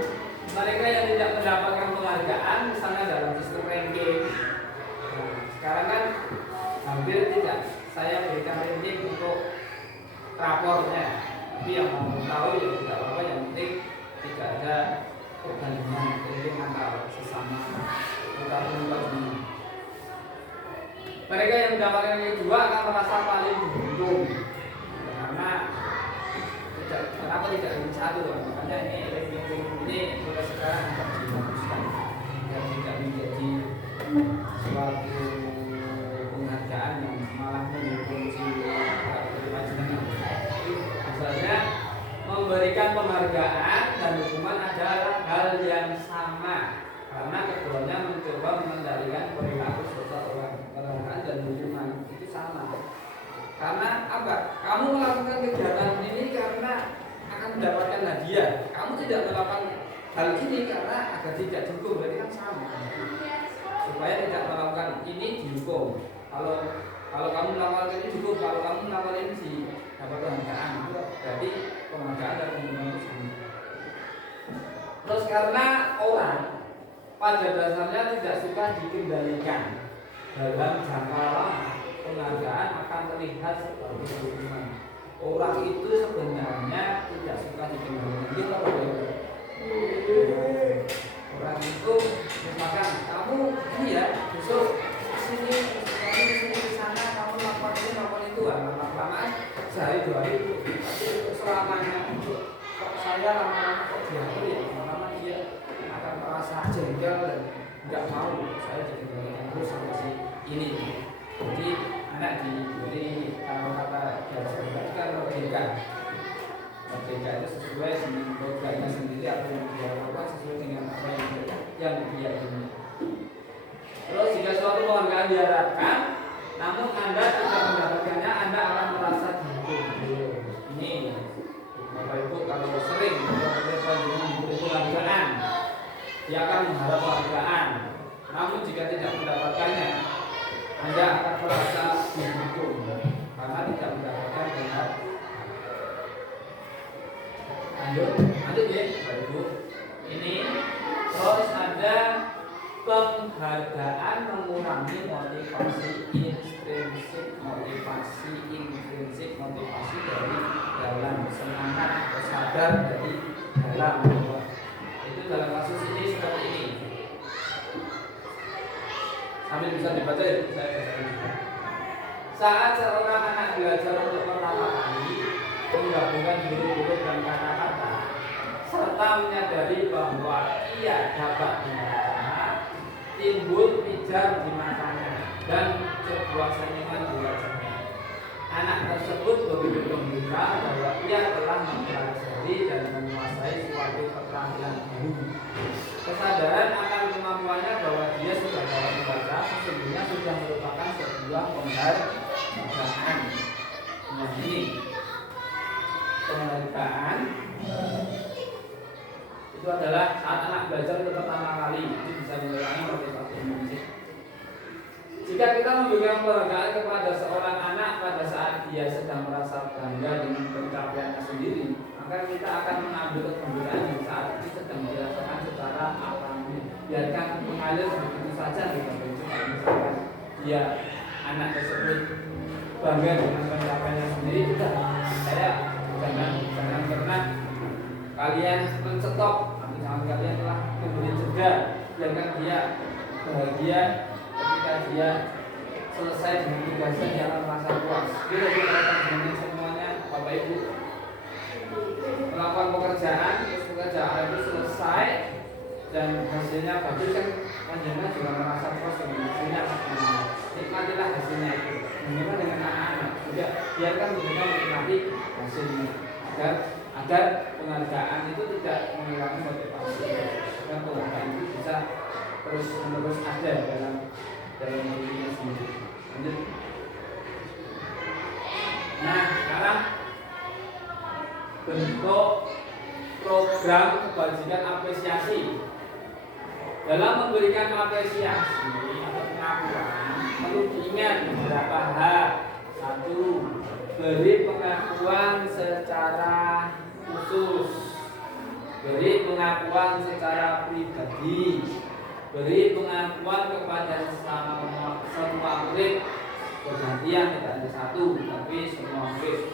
mereka yang tidak mendapatkan penghargaan, misalnya dalam sistem ranking. Nah, sekarang kan hampir tidak saya berikan ranking untuk rapornya, tapi yang mau tahu ya tidak apa-apa, yang penting tidak ada perbandingan ranking antara sesama antar penulis ini. Mereka yang mendapatkan yang kedua akan merasa paling beruntung karena kenapa tidak yang satu, makanya ini ranking ini sudah sekarang akan dibaguskan dan tidak menjadi suatu penghargaan yang malah mendukung si penerima jenengan. Misalnya memberikan penghargaan coba mengendalikan perilaku seseorang. Penghargaan dan hukuman itu sama. Karena apa? Kamu melakukan kegiatan ini karena akan mendapatkan hadiah. Kamu tidak melakukan hal ini karena agar tidak dihukum, berarti kan sama. Supaya tidak melakukan ini dihukum. Kalau kamu melakukan ini dihukum, kalau kamu melakukan ini dapat penghargaan. Berarti penghargaan dan hukuman itu sama. Terus karena orang pada dasarnya tidak suka dikendalikan dalam jangka lama, penghargaan akan terlihat seperti hukuman. Orang itu sebenarnya tidak suka dikendalikan. Dia tahu orang itu misalkan kamu ini ya besok sini ke sana, kamu lakukan ini lakukan itu, lama-lama sehari 2 hari tapi selamanya kok saya lama-lama kok diatur ya, lama-lama dia akan merasa jengkel dan nggak mau saya dikendalikan terus sama si ini. Jadi anak diberi kata diajarkan merdeka. Merdeka itu sesuai dengan programnya sendiri, apa yang dia lakukan sesuai dengan apa yang dia ingin. Terus jika suatu penghargaan diharapkan, namun Anda tidak mendapatkannya, Anda akan merasa dihukum. Ini Bapak Ibu kalau sering memberi penghargaan, dia akan mengharap penghargaan. Namun jika tidak mendapatkannya, Anda akan merasa dihukum karena tidak mendapatkan penghargaan. Lanjut ya Bapak Ibu. Ini terus ada penghargaan mengurangi motivasi intrinsik dari dalam semangat atau sadar dari dalam. Itu dalam kasus ini seperti ini. Sambil bisa dibaca ya, saya baca. Saat seorang anak belajar untuk pertama kali menggabungkan huruf-huruf dan kata-kata serta menyadari bahwa ia dapat membaca, timbul pijar di matanya dan sebuah senyuman di wajahnya. Anak tersebut begitu gembira bahwa ia telah mempelajari dan menguasai suatu keterampilan baru. Kesadaran akan kemampuannya bahwa dia sudah dapat membaca sesungguhnya sudah merupakan sebuah penghargaan. Nah ini penghargaan itu adalah saat anak belajar untuk pertama kali, itu bisa mengurangi motivasi musik. Jika kita memberikan penghargaan kepada seorang anak pada saat dia sedang merasa bangga dengan pencapaiannya sendiri, maka kita akan mengambil kegembiraan yang saat itu sedang dirasakan secara alami. Biarkan mengalir begitu saja kita misalkan dia anak tersebut bangga dengan pencapaiannya sendiri, sudah saya jangan pernah kalian mencetok, jangan kalian telah memberi jeda, biarkan dia bahagia ketika dia selesai dengan tugasnya, dia akan merasa puas. Dia lebih melakukan dengan semuanya Bapak Ibu melakukan pekerjaan, terus pekerjaan itu selesai dan hasilnya bagus, kan panjenengan juga merasa puas dengan hasilnya. Nikmatilah hasilnya itu. Bagaimana dengan anak-anak juga, biarkan mereka menikmati hasilnya agar penghargaan itu tidak mengurangi motivasi, dan penghargaan itu bisa terus-menerus ada dalam dirinya sendiri. Lanjut. Nah, sekarang bentuk program kebajikan apresiasi. Dalam memberikan apresiasi atau pengakuan perlu diingat beberapa hal. 1. Beri pengakuan secara khusus, beri pengakuan secara pribadi, beri pengakuan kepada semua murid bergantian, tidak ada satu tapi semua murid.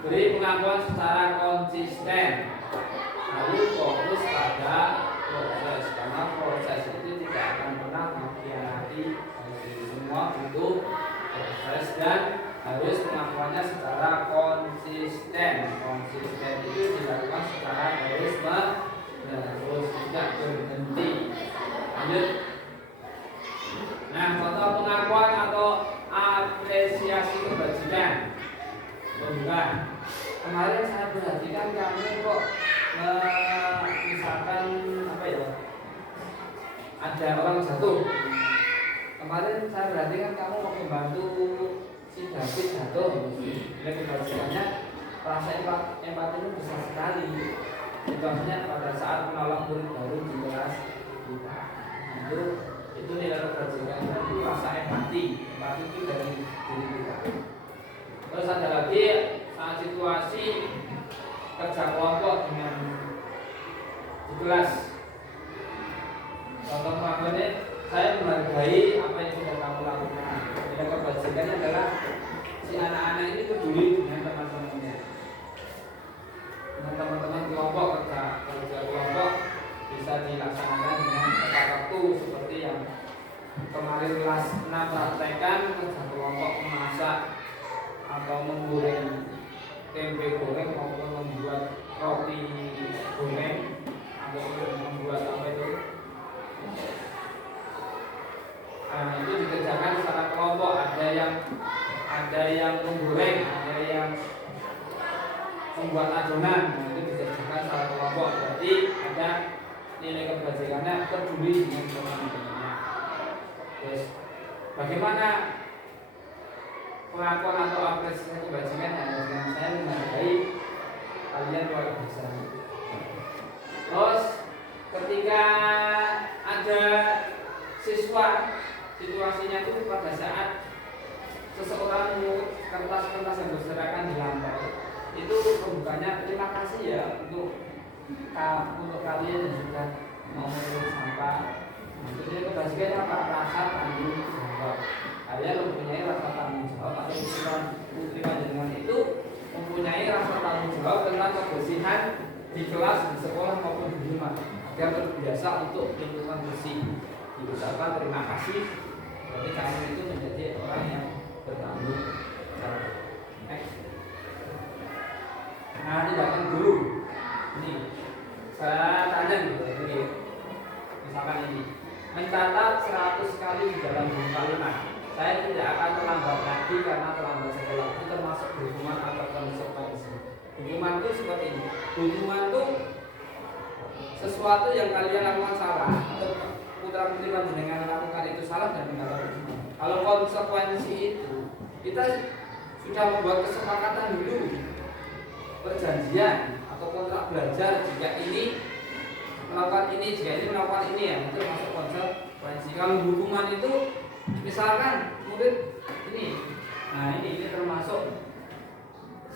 Beri pengakuan secara konsisten, lalu fokus pada proses, karena proses itu tidak akan pernah mengkhianati semua butuh proses, dan harus pengakuannya secara konsisten. Konsisten itu dilakukan secara terus tidak berhenti. Lanjut. Nah, contoh pengakuan atau apresiasi kebajikan. Bukan. Kemarin saya perhatikan kamu kok misalkan apa ya? ada orang jatuh. Kemarin saya perhatikan kamu mau membantu si David jatuh. Nilai kebajikannya rasa empatimu besar sekali. Contohnya pada saat menolong murid baru di kelas kita. Itu nilai kebajikan itu rasa empati itu dari diri kita. Terus ada lagi saat situasi kerja kelompok dengan di kelas. Contoh makanya saya menghargai apa yang sudah kamu lakukan. Nilai kebajikannya adalah si anak-anak ini peduli dengan teman-temannya, dengan teman-teman kelompok kerja kelompok bisa dilaksanakan dengan tepat waktu seperti yang kemarin kelas 6 praktekkan kerja kelompok memasak atau menggoreng tempe goreng maupun membuat roti goreng atau membuat apa itu. Nah, itu dikerjakan secara kelompok, ada yang menggoreng, ada yang membuat adonan. Nah, itu dikerjakan secara kelompok. Berarti ada nilai kebajikannya peduli dengan teman-temannya. Terus bagaimana pengakuan atau apresiasi kebajikan dengan saya menghargai kalian luar biasa. Terus ketika ada siswa, situasinya itu pada saat seseorang kertas-kertas yang berserakan di lantai, itu pembukanya terima kasih ya untuk kalian yang sudah mau menurut sampah. Maksudnya kebajikan apa? Rasa tanggung jawab. Kalian mempunyai rasa tanggung jawab atau putri panjenengan itu mempunyai rasa tanggung jawab tentang kebersihan di kelas, di sekolah maupun di rumah agar terbiasa untuk lingkungan bersih. Diucapkan terima kasih. Berarti kamu itu menjadi orang yang bertanggung jawab. Nah, tindakan guru ini saya tanya gitu, ini misalkan ini mencatat 100 kali di dalam buku kalimat. Saya tidak akan terlambat lagi karena terlambat sekolah. Itu termasuk hukuman atau konsekuensi. Hukuman itu seperti ini. Hukuman itu sesuatu yang kalian lakukan salah atau putra putri panjenengan lakukan itu salah dan mendapat hukuman. Kalau konsekuensi itu kita sudah membuat kesepakatan dulu, perjanjian atau kontrak belajar, jika ini melakukan ini, jika ini melakukan ini, ya itu masuk konsekuensi. Kalau hukuman itu misalkan murid ini, nah ini termasuk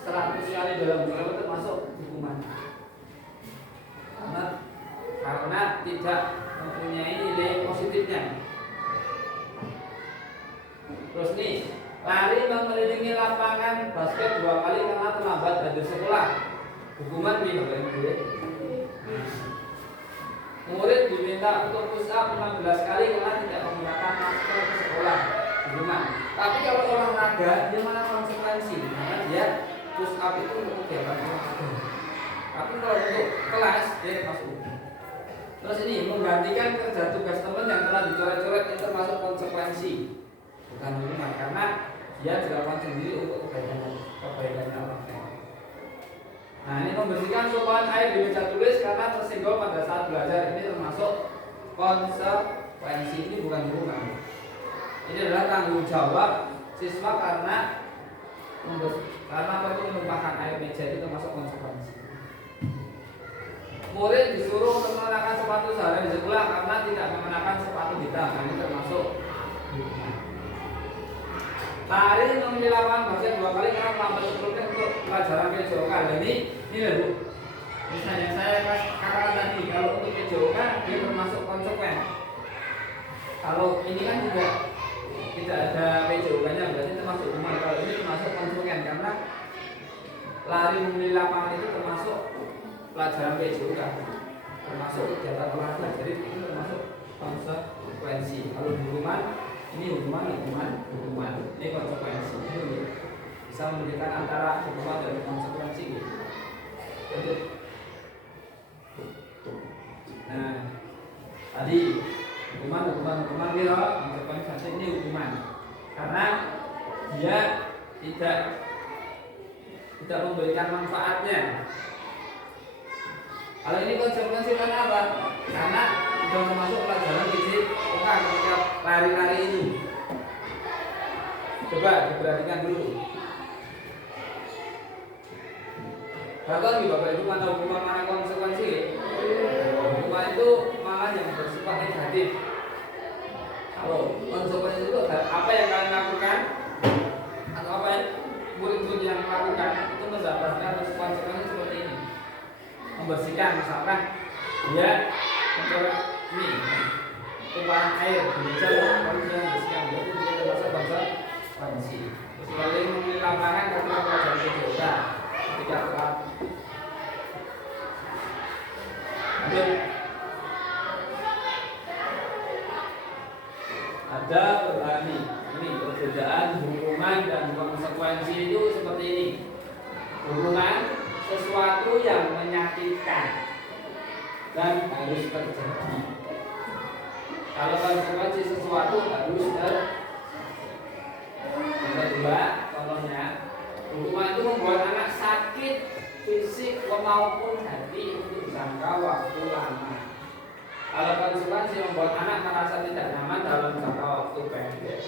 100 kali dalam bulan itu termasuk hukuman karena tidak mempunyai nilai positifnya. Terus nih, lari mengelilingi lapangan basket 2 kali karena terlambat dari sekolah, hukuman nih. Murid diminta untuk push up 16 kali karena tidak menggunakan masker ke sekolah, hukuman. Tapi kalau olahraga dia malah konsekuensi, karena dia push up itu untuk kegiatan olahraga. Tapi kalau untuk kelas dia masuk. Terus ini menggantikan kerja tugas teman yang telah dicoret-coret itu termasuk konsekuensi, bukan hukuman, karena dia dilakukan sendiri untuk kebaikan orang lain. Nah, ini membersihkan sopan air di meja tulis karena tersenggol pada saat belajar, ini termasuk konsekuensi, ini bukan hukuman. Ini adalah tanggung jawab siswa karena apa itu menumpahkan air meja, itu termasuk konsekuensi. Murid disuruh untuk mengenakan sepatu sehari di sekolah karena tidak mengenakan sepatu hitam, ini termasuk hukuman. Lari memilih lapangan basket 2 kali karena terlambat sebelumnya untuk pelajaran PJOK. Jadi ini loh Bu, misalnya saya katakan tadi kalau untuk PJOK dia termasuk konsekuen. Kalau ini kan juga tidak ada PJOK-nya, berarti termasuk hukuman. Kalau ini termasuk konsekuen karena lari memilih lapangan itu termasuk pelajaran PJOK, termasuk kegiatan olahraga. Jadi ini termasuk konsekuensi. Kalau hukuman ini hukuman, ini konsekuensi. Ini bisa membedakan antara hukuman dan konsekuensi. Nah, tadi hukuman kira konsekuensi ini hukuman karena dia tidak memberikan manfaatnya. Kalau ini konsekuensi karena apa? Karena sudah termasuk pelajaran fisik lari-lari ini. Coba diperhatikan dulu. Bahkan di Bapak Ibu mana hukuman mana konsekuensi? Hukuman itu malah yang bersifat negatif. Kalau konsekuensi itu apa yang kalian lakukan atau apa yang murid-murid yang lakukan itu mendapatkan konsekuensi seperti ini. Membersihkan misalkan dia mencoba ini tumpahan air di meja lalu dia membersihkan berarti dia termasuk konsekuensi. Saling lapangan ketika pelajaran kegiatan ketika ada ini perbedaan hukuman dan konsekuensi itu seperti ini. Hukuman sesuatu yang menyakitkan dan harus terjadi. Kalau konsekuensi sesuatu harus terjadi. Yang kedua, contohnya hukuman itu membuat anak sakit fisik maupun hati untuk jangka waktu lama. Kalau konsekuensi membuat anak merasa tidak nyaman dalam jangka waktu pendek.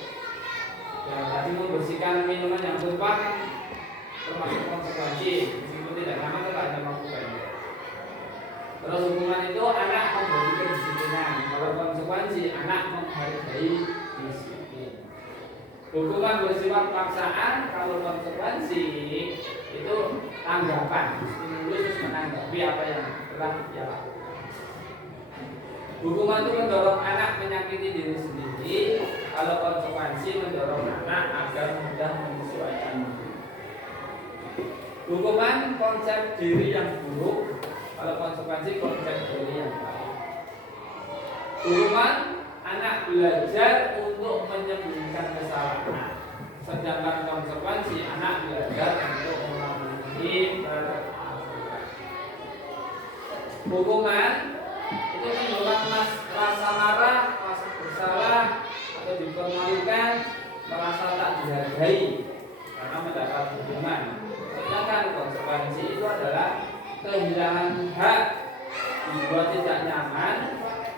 Yang tadi membersihkan minuman yang tumpah termasuk konsekuensi, meskipun tidak nyaman tetap ada waktu pendek. Terus hukuman itu anak memberi kedisiplinan. Kalau konsekuensi anak menghargai disiplin. Hukuman bersifat paksaan, kalau konsekuensi itu tanggapan, stimulus menanggapi apa yang telah dia lakukan. Hukuman itu mendorong anak menyakiti diri sendiri, kalau konsekuensi mendorong anak agar mudah menyesuaikan diri. Hukuman konsep diri yang buruk, kalau konsekuensi konsep diri yang baik. Hukuman anak belajar untuk menyembunyikan kesalahan, sedangkan konsekuensi anak belajar untuk memenuhi peraturan. Hukuman itu menimbulkan rasa marah, rasa bersalah, atau dipermalukan, merasa tak dihargai karena mendapat hukuman. Sedangkan konsekuensi itu adalah kehilangan hak, dibuat tidak nyaman,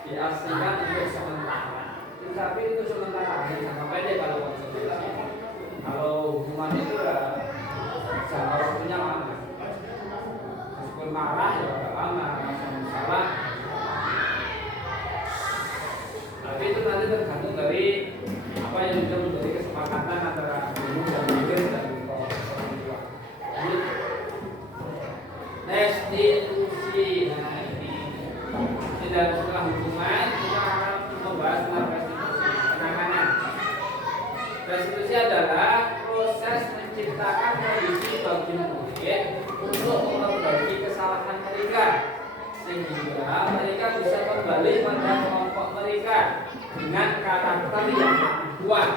diasingkan untuk sementara. Tapi itu sementara, jangka pendek kalau konsekuensi. Kalau hukuman itu jangka waktunya lama. Meskipun marah ya agak lama, rasa bersalah. Tapi itu nanti tergantung dari apa yang sudah menjadi kesepakatan antara guru dan murid dan orang tua. Jadi restitusi, nah ini tidak setelah hukuman kita akan membahas tentang restitusi, penanganan. Restitusi adalah proses menciptakan kondisi bagi murid untuk memperbaiki kesalahan mereka, sehingga mereka bisa kembali pada kelompok mereka dengan karakter yang kuat.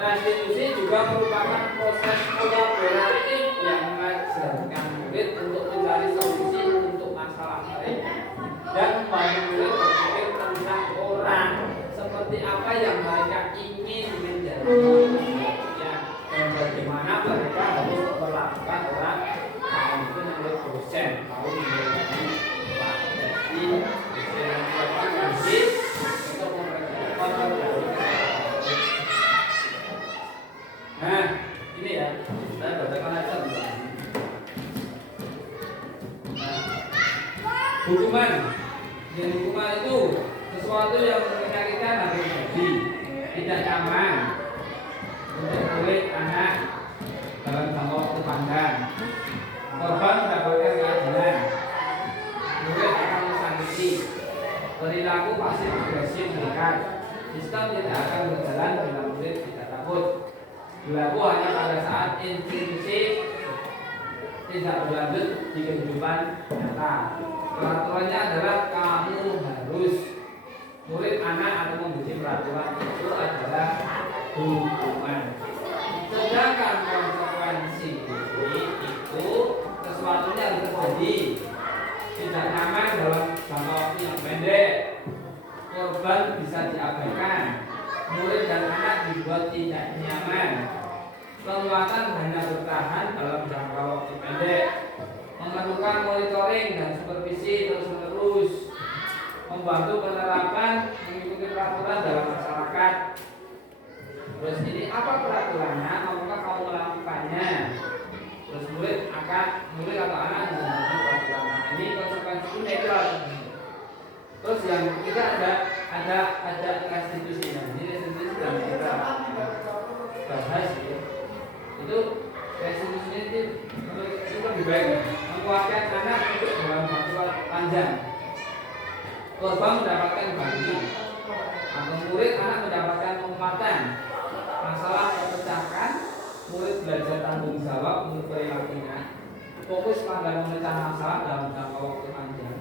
Restitusi juga merupakan proses kolaboratif yang mengajarkan murid untuk mencari solusi untuk masalah mereka dan membantu murid berpikir tentang orang seperti apa yang mereka ingin menjadi dan bagaimana mereka harus memperlakukan orang yang itu menurut dosen tahu menjadi nah, ini ya, saya bacakan aja hukuman. Dan hukuman itu sesuatu yang menyakitkan atau terjadi, tidak nyaman untuk murid anak dalam jangka waktu panjang. Korban mendapatkan keadilan, murid akan disakiti, perilaku pasif agresif mendekat, sistem tidak akan berjalan bila murid tidak takut. Berlaku hanya pada saat institusi tidak berlanjut di kehidupan nyata. Peraturannya adalah kamu harus, murid anak atau membuat peraturan itu adalah hukuman. Sedangkan konsekuensi itu sesuatu yang terjadi, tidak nyaman dalam jangka waktu yang pendek, korban bisa diabaikan, murid dan anak dibuat tidak nyaman, penguatan hanya bertahan dalam jangka waktu pendek, memerlukan monitoring dan supervisi terus-menerus, membantu penerapan mengikuti peraturan dalam masyarakat. syarat. Terus ini apa peraturannya? Apakah kamu melakukannya? Terus murid atau anak menghadapi peraturan. Nah, ini konsekuensi netral. Terus yang ketiga ada restitusi. Nah, ini restitusi dan kita bahas ya. Itu restitusi itu lebih baik menguatkan anak untuk dalam waktu panjang. Korban mendapatkan ganti atau murid anak mendapatkan pengumuman. Masalah terpecahkan, murid belajar tanggung jawab untuk perilakunya, fokus pada memecah masalah dalam jangka waktu panjang.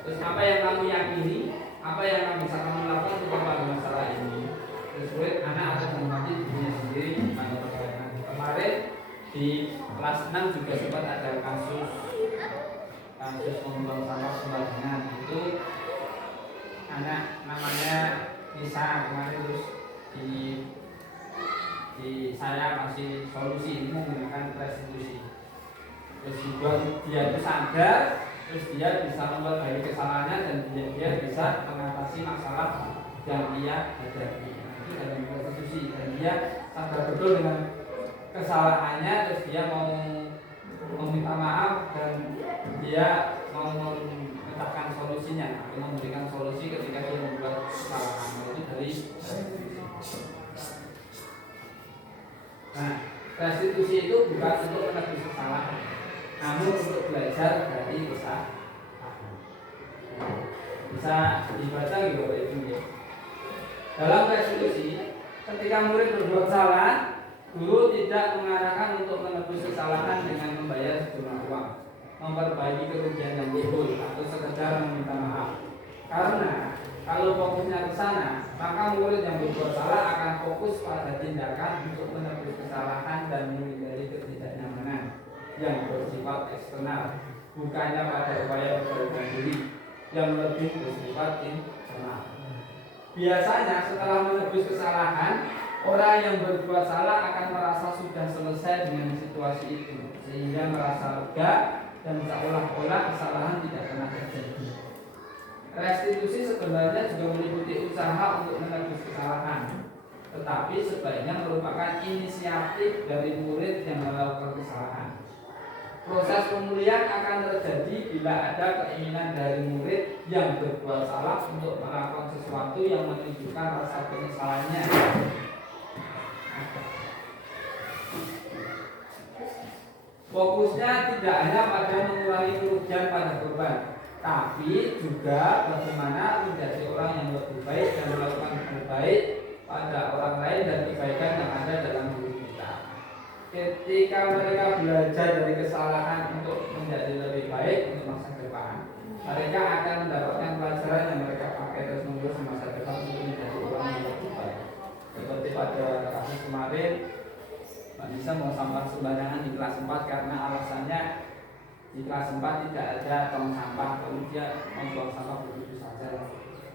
Terus apa yang kamu yakini, apa yang kamu bisa kamu lakukan untuk pada masalah ini. Terus murid anak akan menghormati dirinya sendiri pada perkara. Kemarin di kelas 6 juga sempat ada kasus membuang sampah sembarangan. Itu anak namanya Nisa kemarin, terus saya kasih solusi menggunakan restitusi. Terus dia itu sadar, terus dia bisa memperbaiki kesalahannya dan dia bisa mengatasi masalah yang dia hadapi. Itu dalam restitusi, dan dia sadar betul dengan kesalahannya, terus dia mau meminta maaf dan dia mau memetakan solusinya atau memberikan solusi ketika dia membuat kesalahan. Itu dari restitusi itu bukan untuk menebus kesalahan, namun untuk belajar dari kesalahan. Bisa dibaca gitu Bapak Ibu ya. Dalam restitusi, ketika murid berbuat salah, guru tidak mengarahkan untuk menebus kesalahan dengan membayar sejumlah uang, memperbaiki kerugian yang timbul, atau sekedar meminta maaf. Karena kalau fokusnya ke sana, maka murid yang berbuat salah akan fokus pada tindakan untuk menebus kesalahan dan menghindari ketidaknyamanan yang bersifat eksternal, bukannya pada upaya perbaikan diri yang lebih bersifat internal. Biasanya setelah menebus kesalahan, orang yang berbuat salah akan merasa sudah selesai dengan situasi itu, sehingga merasa lega dan seolah-olah kesalahan tidak pernah terjadi. Restitusi sebenarnya juga meliputi usaha untuk menebus kesalahan, tetapi sebaiknya merupakan inisiatif dari murid yang melakukan kesalahan. Proses pemulihan akan terjadi bila ada keinginan dari murid yang berbuat salah untuk melakukan sesuatu yang menunjukkan rasa penyesalannya. Fokusnya tidak hanya pada mengurangi kerugian pada korban, tapi juga bagaimana menjadi orang yang lebih baik dan melakukan yang baik pada orang lain dan kebaikan yang ada dalam diri kita. Ketika mereka belajar dari kesalahan untuk menjadi lebih baik untuk masa depan, mereka akan mendapatkan pelajaran yang mereka pakai terus menerus di masa depan untuk menjadi orang yang lebih baik. Seperti pada kasus kemarin, Mbak Nisa mau sampah sembarangan di kelas 4 karena alasannya di kelas 4 tidak ada tong sampah, lalu dia mau buang sampah begitu saja.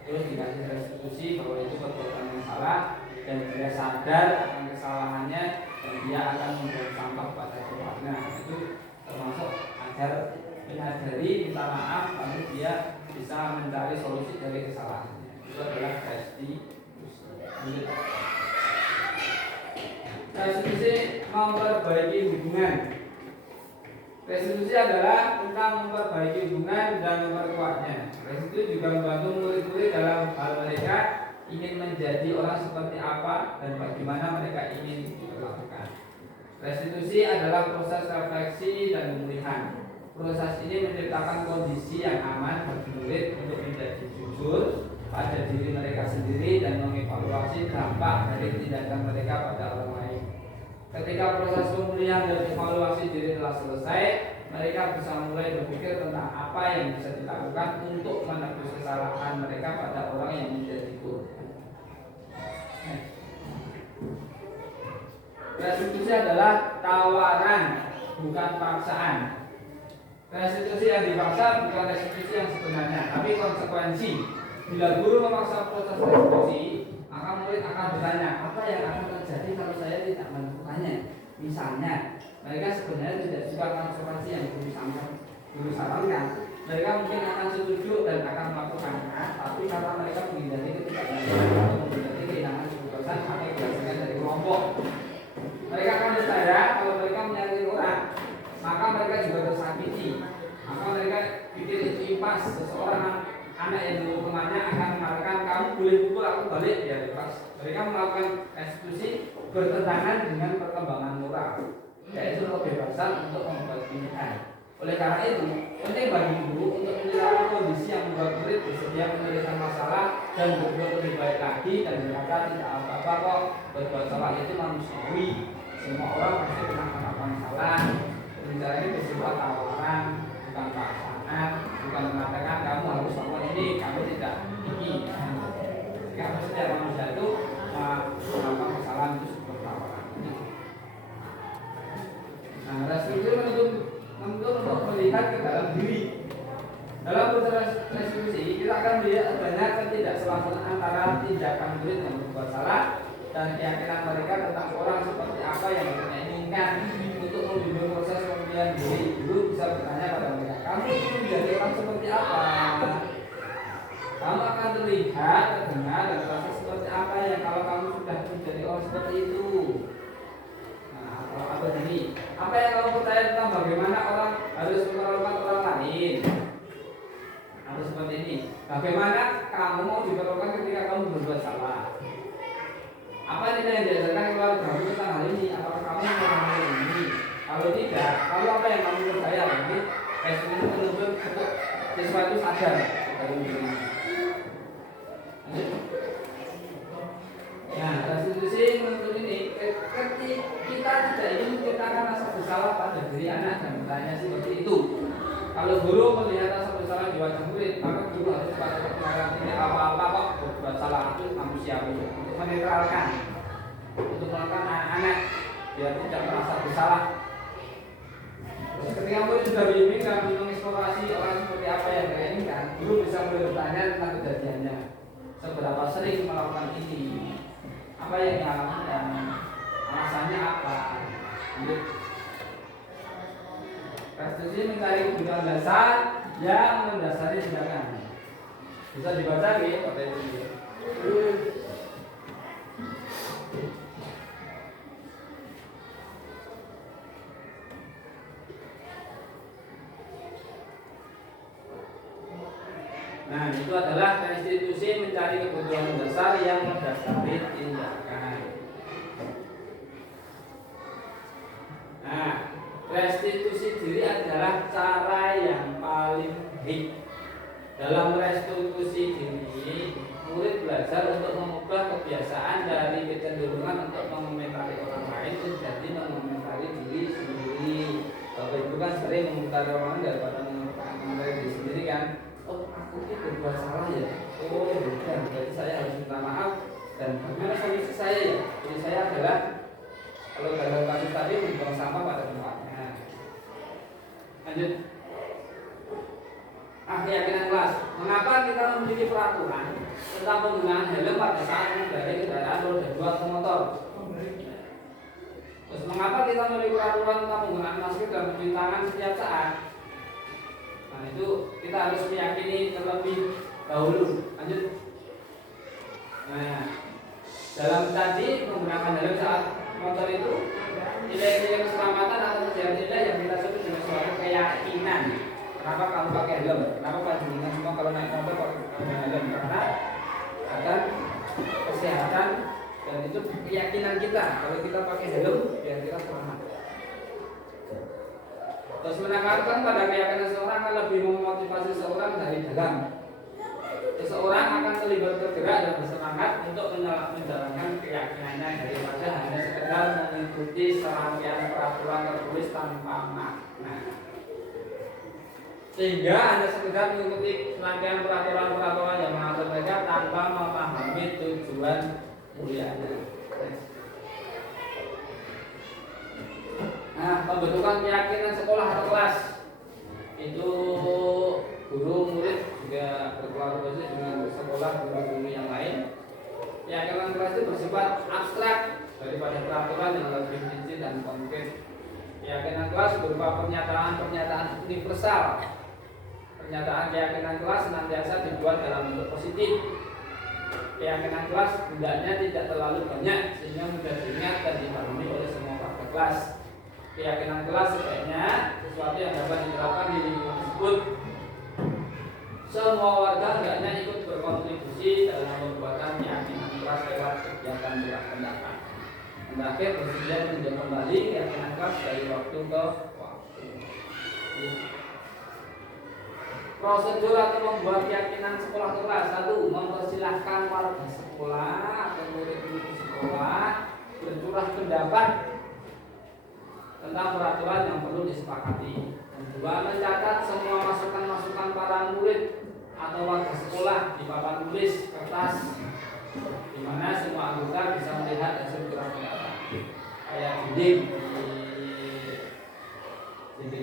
Terus dikasih restitusi bahwa itu perbuatan yang salah dan dia sadar akan kesalahannya dan dia akan membuang sampah pada tempatnya. Itu termasuk agar menyadari, minta maaf, lalu dia bisa mencari solusi dari kesalahannya. Itu adalah restitusi. Restitusi memperbaiki hubungan. Restitusi adalah tentang memperbaiki hubungan dan memperkuatnya. Restitusi juga membantu murid-murid dalam hal mereka ingin menjadi orang seperti apa dan bagaimana mereka ingin diperlakukan. Restitusi adalah proses refleksi dan pemulihan. Proses ini menciptakan kondisi yang aman bagi murid untuk menjadi jujur pada diri mereka sendiri dan mengevaluasi dampak dari tindakan mereka pada orang lain. Ketika proses pemulihan dan evaluasi diri telah selesai, mereka bisa mulai berpikir tentang apa yang bisa dilakukan untuk menebus kesalahan mereka pada orang yang menjadi korban. Restitusi adalah tawaran, bukan paksaan. Restitusi yang dipaksa bukan restitusi yang sebenarnya, tapi konsekuensi. Bila guru memaksa proses restitusi, maka murid akan bertanya, apa yang akan terjadi kalau saya tidak melakukannya? Misalnya, mereka sebenarnya tidak suka konsekuensi yang guru sarankan. Mereka mungkin akan setuju dan akan melakukannya, tapi karena mereka menghindari ketidaknyamanan atau menghindari kelas seseorang anak yang dulu temannya akan mengatakan kamu boleh pukul aku balik ya bebas. Mereka melakukan restitusi bertentangan dengan perkembangan moral, yaitu kebebasan untuk membuat pilihan. Oleh karena itu, penting bagi guru untuk menilai kondisi yang membuat murid bersedia menyelesaikan masalah dan berbuat lebih baik lagi dan berkata tidak apa-apa kok, berbuat salah itu manusiawi. Semua orang pasti pernah melakukan salah. Bicara ini bersifat tawaran, bukan paksaan, bukan mengatakan kamu harus melakukan ini, kamu tidak ini. Karena setiap manusia itu melakukan kesalahan itu sebuah tawaran. Nah, restitusi menuntut untuk melihat ke dalam diri. Dalam proses restitusi kita akan melihat adanya ketidakselangsungan antara tindakan murid yang berbuat salah dan keyakinan mereka tentang orang seperti apa yang mereka inginkan. Untuk membimbing proses pemilihan diri, guru bisa bertanya pada mereka, kamu ingin menjadi orang seperti apa? Kamu akan terlihat, terdengar, dan terasa seperti apa yang kalau kamu sudah menjadi orang seperti itu. Nah, kalau apa ini? Apa yang kamu percaya tentang bagaimana orang harus memperlakukan orang lain? Atau seperti ini, bagaimana kamu mau diperlakukan ketika kamu berbuat salah? Apa nilai yang diajarkan keluarga kamu tentang hal ini? Apakah kamu memahami ini? Kalau tidak, lalu apa yang kamu percaya? Ini restitusi menuntut untuk sesuatu sadar dari diri. Nah, restitusi menuntut ini ketika kita tidak ingin menciptakan rasa bersalah pada diri anak dan bertanya seperti itu. Kalau guru melihat rasa bersalah di wajah murid, maka guru harus pada perkenalkan ini apa-apa kok berbuat salah itu manusiawi untuk menetralkan, untuk melakukan anak-anak biar tidak merasa bersalah. Terus ketika murid sudah bimbing dan mengeksplorasi orang seperti apa yang mereka inginkan, guru bisa mulai bertanya tentang kejadiannya, seberapa sering melakukan ini, apa yang dialami, alasannya apa. Restitusi mencari kebutuhan dasar yang mendasari tindakan. Bisa dibaca nih pada ini. Nah, itu adalah restitusi mencari kebutuhan dasar yang mendasari tindakan. Nah, restitusi diri adalah cara yang paling baik. Dalam restitusi diri, murid belajar untuk mengubah kebiasaan dari kecenderungan untuk mengomentari orang lain menjadi mengomentari diri sendiri. Bapak Ibu kan sering mengomentari orang lain daripada mengomentari diri sendiri kan. Oh, aku ini berbuat salah ya. Oh, bukan. Berarti saya harus minta maaf. Dan bagaimana solusi saya ya? Jadi saya adalah kalau dalam kasus tadi membuang sampah pada tempatnya. Lanjut. Keyakinan kelas. Mengapa kita memiliki peraturan tentang penggunaan helm pada saat mengendarai kendaraan roda 2 atau motor? Terus mengapa kita memiliki peraturan tentang penggunaan masker dan mencuci tangan setiap saat? Nah, itu kita harus meyakini terlebih dahulu. Lanjut. Nah, dalam tadi menggunakan helm saat motor itu nilai-nilai keselamatan atau nilai yang kita sebut dengan suatu keyakinan. Kenapa kamu pakai helm? Kenapa panjenengan semua kalau naik motor pakai helm? Karena akan kesehatan dan itu keyakinan kita. Kalau kita pakai helm biar kita selamat. Terus menekankan pada keyakinan seseorang akan lebih memotivasi seseorang dari dalam. Seseorang akan terlibat bergerak dan bersemangat untuk menjalankan keyakinannya daripada hanya sekedar mengikuti serangkaian peraturan tertulis tanpa makna. Sehingga hanya sekedar mengikuti serangkaian peraturan-peraturan yang mengatur mereka tanpa memahami tujuan mulianya. Nah, pembentukan keyakinan sekolah atau kelas itu guru murid juga berkolaborasi dengan sekolah guru-guru yang lain. Keyakinan kelas itu bersifat abstrak daripada peraturan yang lebih rinci dan konkret. Keyakinan kelas berupa pernyataan-pernyataan universal. Pernyataan keyakinan kelas senantiasa dibuat dalam bentuk positif. Keyakinan kelas hendaknya tidak terlalu banyak sehingga mudah diingat dan dipahami oleh semua warga kelas. Keyakinan kelas sebaiknya sesuatu yang dapat diterapkan di lingkungan tersebut. Semua warga hendaknya ikut berkontribusi dalam perbuatan keyakinan keras lewat kegiatan gerak pendapat. Terakhir bersedia meninjau kembali keyakinan keras dari waktu ke waktu. Prosedur atau membuat keyakinan sekolah kelas. 1. Mempersilahkan warga sekolah atau murid-murid sekolah bercurah pendapat tentang peraturan yang perlu disepakati. 2. Mencatat semua masukan-masukan para murid atau warga sekolah di papan tulis kertas, di mana semua anggota bisa melihat hasil curah pendapat. Kayak dinding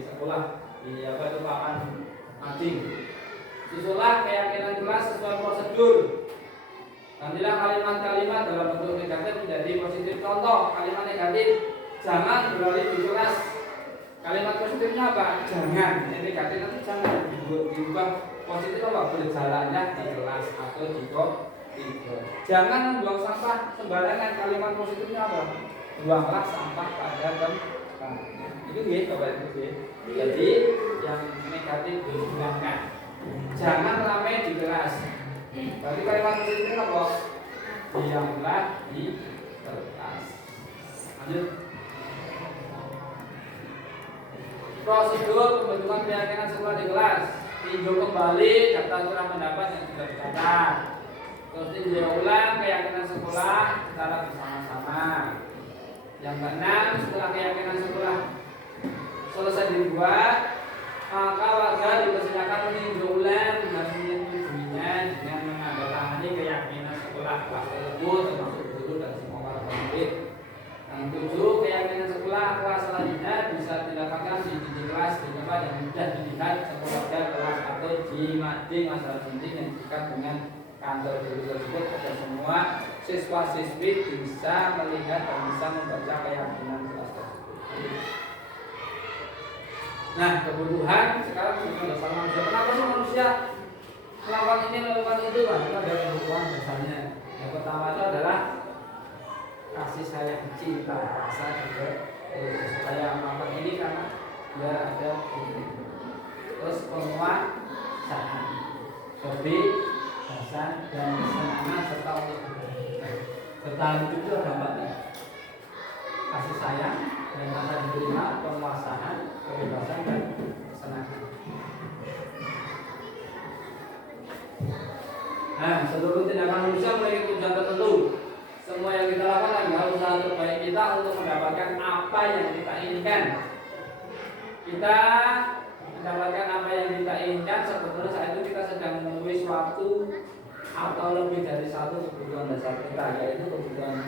sekolah, di papan mading. Susulah keyakinan kelas sesuai prosedur. Gantilah kalimat-kalimat dalam bentuk negatif menjadi positif. Contoh kalimat negatif: jangan berlari di kelas. Kalimat positifnya apa? Jangan. Yang negatif nanti jangan diubah positif apa? Berjalannya di kelas atau di koridor. Jangan membuang sampah sembarangan. Kalimat positifnya apa? Buanglah sampah pada tempat. Itu ya, Bapak Ibu. Jadi yang negatif dihilangkan. Jangan ramai di kelas. Berarti kalimat positifnya apa? Diamlah di kelas. Lanjut. Prosedur pembentukan keyakinan sekolah di kelas. Tinjau kembali daftar curah pendapat yang sudah dicatat. Terus tinjau ulang keyakinan sekolah secara bersama-sama. Yang keenam, setelah keyakinan sekolah selesai dibuat, maka warga dipersilakan meninjau ulang dan menyetujuinya dengan menandatangani keyakinan sekolah kelas tersebut termasuk guru dan semua warga murid. Yang 7, keyakinan sekolah kelas selanjutnya bisa didapatkan di dinding kelas di tempat yang mudah dilihat sekeluarga kelas atau di mading masalah dinding yang dekat dengan kantor guru tersebut agar semua siswa-siswi bisa melihat dan bisa membaca keyakinan kelas tersebut. Nah, kebutuhan sekarang sudah dasar manusia. Kenapa sih manusia melakukan ini, melakukan itu? Karena ada kebutuhan dasarnya. Yang pertama itu adalah kasih sayang, cinta, rasa juga. Saya melakukan ini karena biar ada terus penguasaan, hobi, dasar dan kesenangan serta untuk bertahan hidup itu ada dampaknya. Kasih sayang dan rasa diterima, penguasaan, kebebasan dan kesenangan. Nah, seluruh tindakan manusia memiliki tujuan tertentu. Semua yang kita lakukan adalah usaha terbaik kita untuk mendapatkan apa yang kita inginkan. Kita mendapatkan apa yang kita inginkan sebetulnya saat itu kita sedang memenuhi suatu atau lebih dari satu kebutuhan dasar kita, yaitu kebutuhan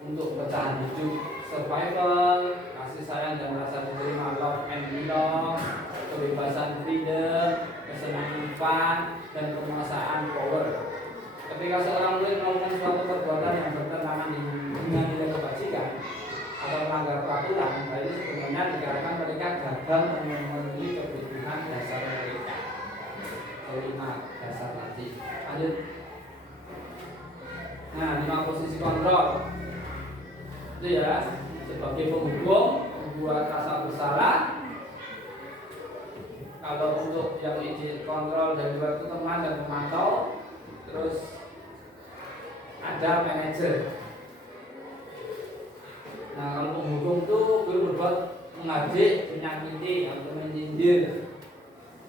untuk bertahan hidup, survival, kasih sayang dan rasa diterima, love and belong, kebebasan freedom, kesenangan fun, dan penguasaan power. Ketika seorang murid melakukan suatu perbuatan yang bertentangan dengan nilai kebajikan atau melanggar peraturan, itu sebenarnya dikarenakan mereka gagal memenuhi kebutuhan dasar mereka. Kelima dasar tadi. Lanjut. Nah, 5 posisi kontrol. Itu ya, sebagai penghubung, membuat rasa bersalah. Kalau untuk yang ide kontrol dari luar itu teman dan memantau. Terus ada manajer. Nah, kalau penghubung itu guru berbuat mengajak, menyakiti atau menyindir.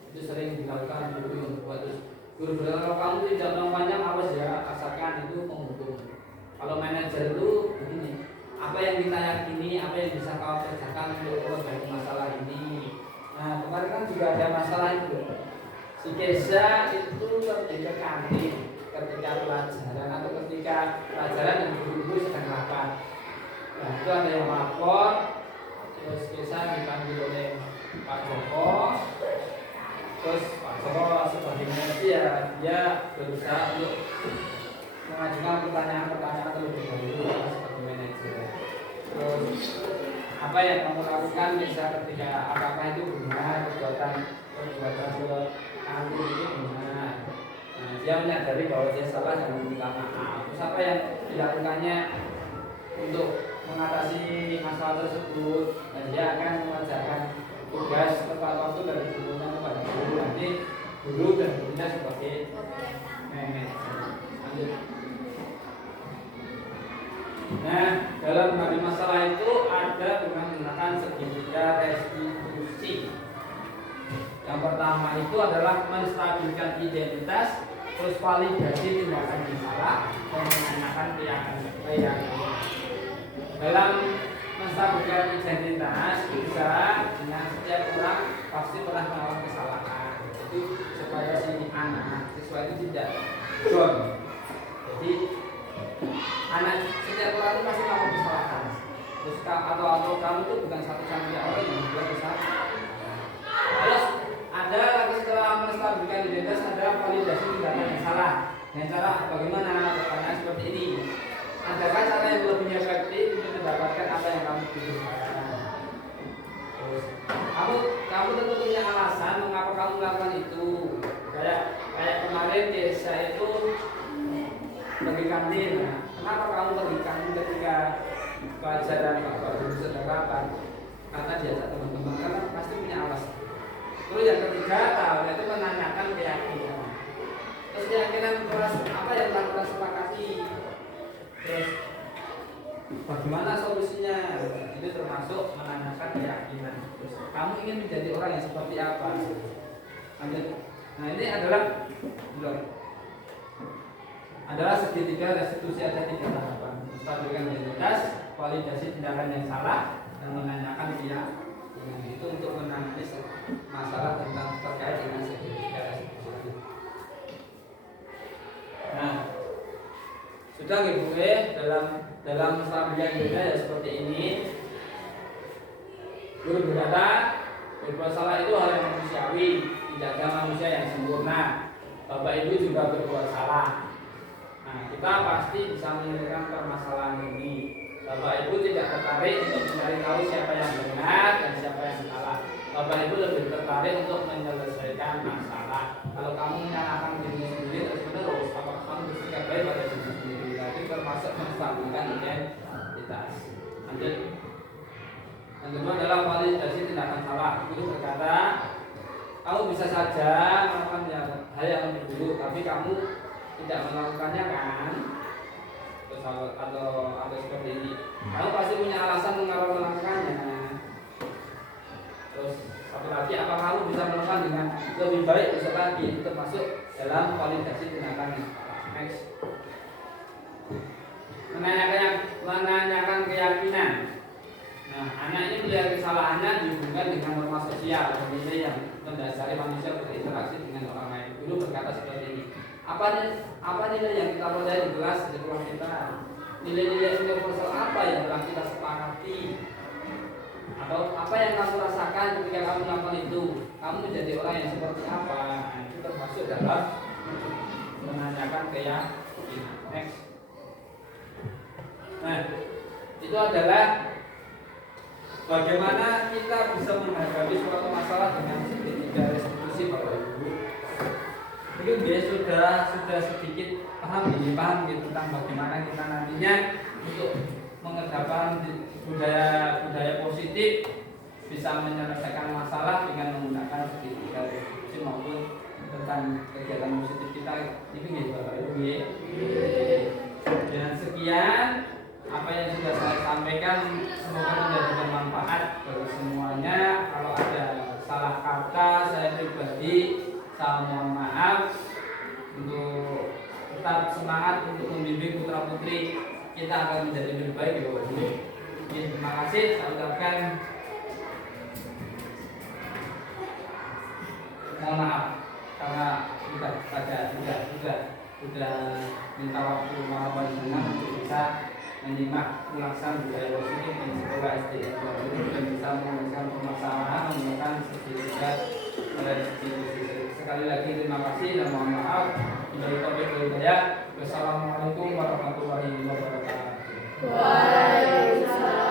Itu sering dilakukan guru yang berbuat. Terus guru berkata, kalau kamu tidak melakukannya, awas ya, rasakan itu penghubung. Kalau manajer itu begini, apa yang kita yakini, apa yang bisa kau kerjakan untuk memperbaiki masalah ini. Nah, kemarin kan juga ada masalah itu. Si Kesa itu ketika kantin, ketika pelajaran atau ketika pelajaran yang guru-guru sedang rapat. Nah, itu ada yang lapor, terus Kesa dipanggil oleh Pak Joko. Terus Pak Joko sebagai manajer, dia berusaha untuk mengajukan pertanyaan-pertanyaan terlebih dahulu sebagai manajer. Terus apa yang kamu lakukan bisa ketika apakah itu benar perbuatan kantin itu benar. Nah, dia menyadari bahwa dia salah dan meminta maaf. Terus apa yang dilakukannya untuk mengatasi masalah tersebut, dan dia akan mengajarkan tugas tepat waktu dari gurunya kepada guru. Nanti guru dan gurunya sebagai manajer. Lanjut. Nah, dalam menghadapi masalah itu ada dengan menggunakan segitiga restitusi. Yang pertama itu adalah menstabilkan identitas, terus validasi tindakan yang salah, dan menanyakan keyakinan. Dalam menstabilkan identitas bisa dengan setiap orang pasti pernah melakukan kesalahan. Itu supaya si anak siswa itu tidak John. Jadi anak setiap orang itu pasti melakukan kesalahan. Terus atau kamu itu bukan satu-satunya orang yang juga bisa. Terus ada lagi setelah menstabilkan identitas ada validasi tindakan yang salah. Dengan cara bagaimana? Pertanyaan seperti ini. Adakah cara yang lebih efektif untuk mendapatkan apa yang kamu butuhkan? Terus kamu tentu punya alasan mengapa kamu melakukan itu. Kayak kemarin saya itu pergi kantin. Nah, kenapa kamu pergi kantin ketika pelajaran Bapak Guru Sederhana? Karena diajak teman-teman, karena pasti punya alasan. Terus yang ketiga, itu menanyakan keyakinan. Terus keyakinan keras apa yang kita sepakati. Terus bagaimana solusinya? Itu termasuk menanyakan keyakinan. Terus kamu ingin menjadi orang yang seperti apa? Lanjut. Nah ini adalah segitiga restitusi, ada 3 tahapan. Menstabilkan identitas, validasi tindakan yang salah, dan menanyakan keyakinan. Itu untuk menangani masalah tentang terkait dengan segitiga restitusi. Nah, sudah Ibu dalam menstabilkan identitas ya seperti ini. Guru berkata, berbuat salah itu hal yang manusiawi, tidak ada manusia yang sempurna. Bapak Ibu juga berbuat salah. Nah, kita pasti bisa menyelesaikan permasalahan ini. Bapak Ibu tidak tertarik untuk mencari tahu siapa yang benar dan siapa yang salah. Bapak Ibu lebih tertarik untuk menyelesaikan masalah. Kalau kamu menyalahkan diri sendiri terus-menerus, apakah kamu bersikap baik pada diri sendiri? Jadi termasuk menstabilkan identitas. Lanjut. Yang kedua adalah validasi tindakan salah. Guru berkata, kamu bisa saja melakukan hal yang lebih buruk, tapi kamu tidak melakukannya kan? Terus atau seperti ini. Kamu pasti punya alasan mengapa melakukannya. Terus satu lagi, apa kamu bisa melakukan dengan lebih baik besok lagi? Itu termasuk dalam validasi tindakan. Next. Menanyakan keyakinan. Nah, anak ini melihat kesalahannya dihubungkan dengan norma sosial dan nilai yang mendasari manusia berinteraksi dengan orang lain. Dulu berkata seperti ini. Apa nilai yang kita pelajari di kelas di ruang kita? Nilai-nilai universal apa yang telah kita sepakati? Atau apa yang kamu rasakan ketika kamu melakukan itu? Kamu menjadi orang yang seperti apa? Nah, itu termasuk dalam menanyakan keyakinan. Next. Nah, itu adalah bagaimana kita bisa menghadapi suatu masalah dengan segitiga restitusi, Bapak Ibu. Mungkin dia sudah sedikit paham tentang bagaimana kita nantinya untuk mengedepankan budaya positif, bisa menyelesaikan masalah dengan menggunakan segitiga restitusi maupun tentang kegiatan positif kita. Itu gitu Bapak Ibu. Dan sekian apa yang sudah saya sampaikan, semoga menjadi bermanfaat bagi semuanya. Kalau ada salah kata, saya pribadi saya mohon maaf. Untuk tetap semangat untuk membimbing putra putri kita akan menjadi lebih baik ya Bapak Ibu. Terima kasih, saya ucapkan mohon maaf karena sudah minta waktu malam dengan untuk bisa menyimak ulasan budaya positif di sekolah SD dan bisa menyelesaikan permasalahan menggunakan segitiga restitusi. Sekali lagi terima kasih dan mohon maaf. Wassalamualaikum warahmatullahi wabarakatuh. Waalaikumsalam.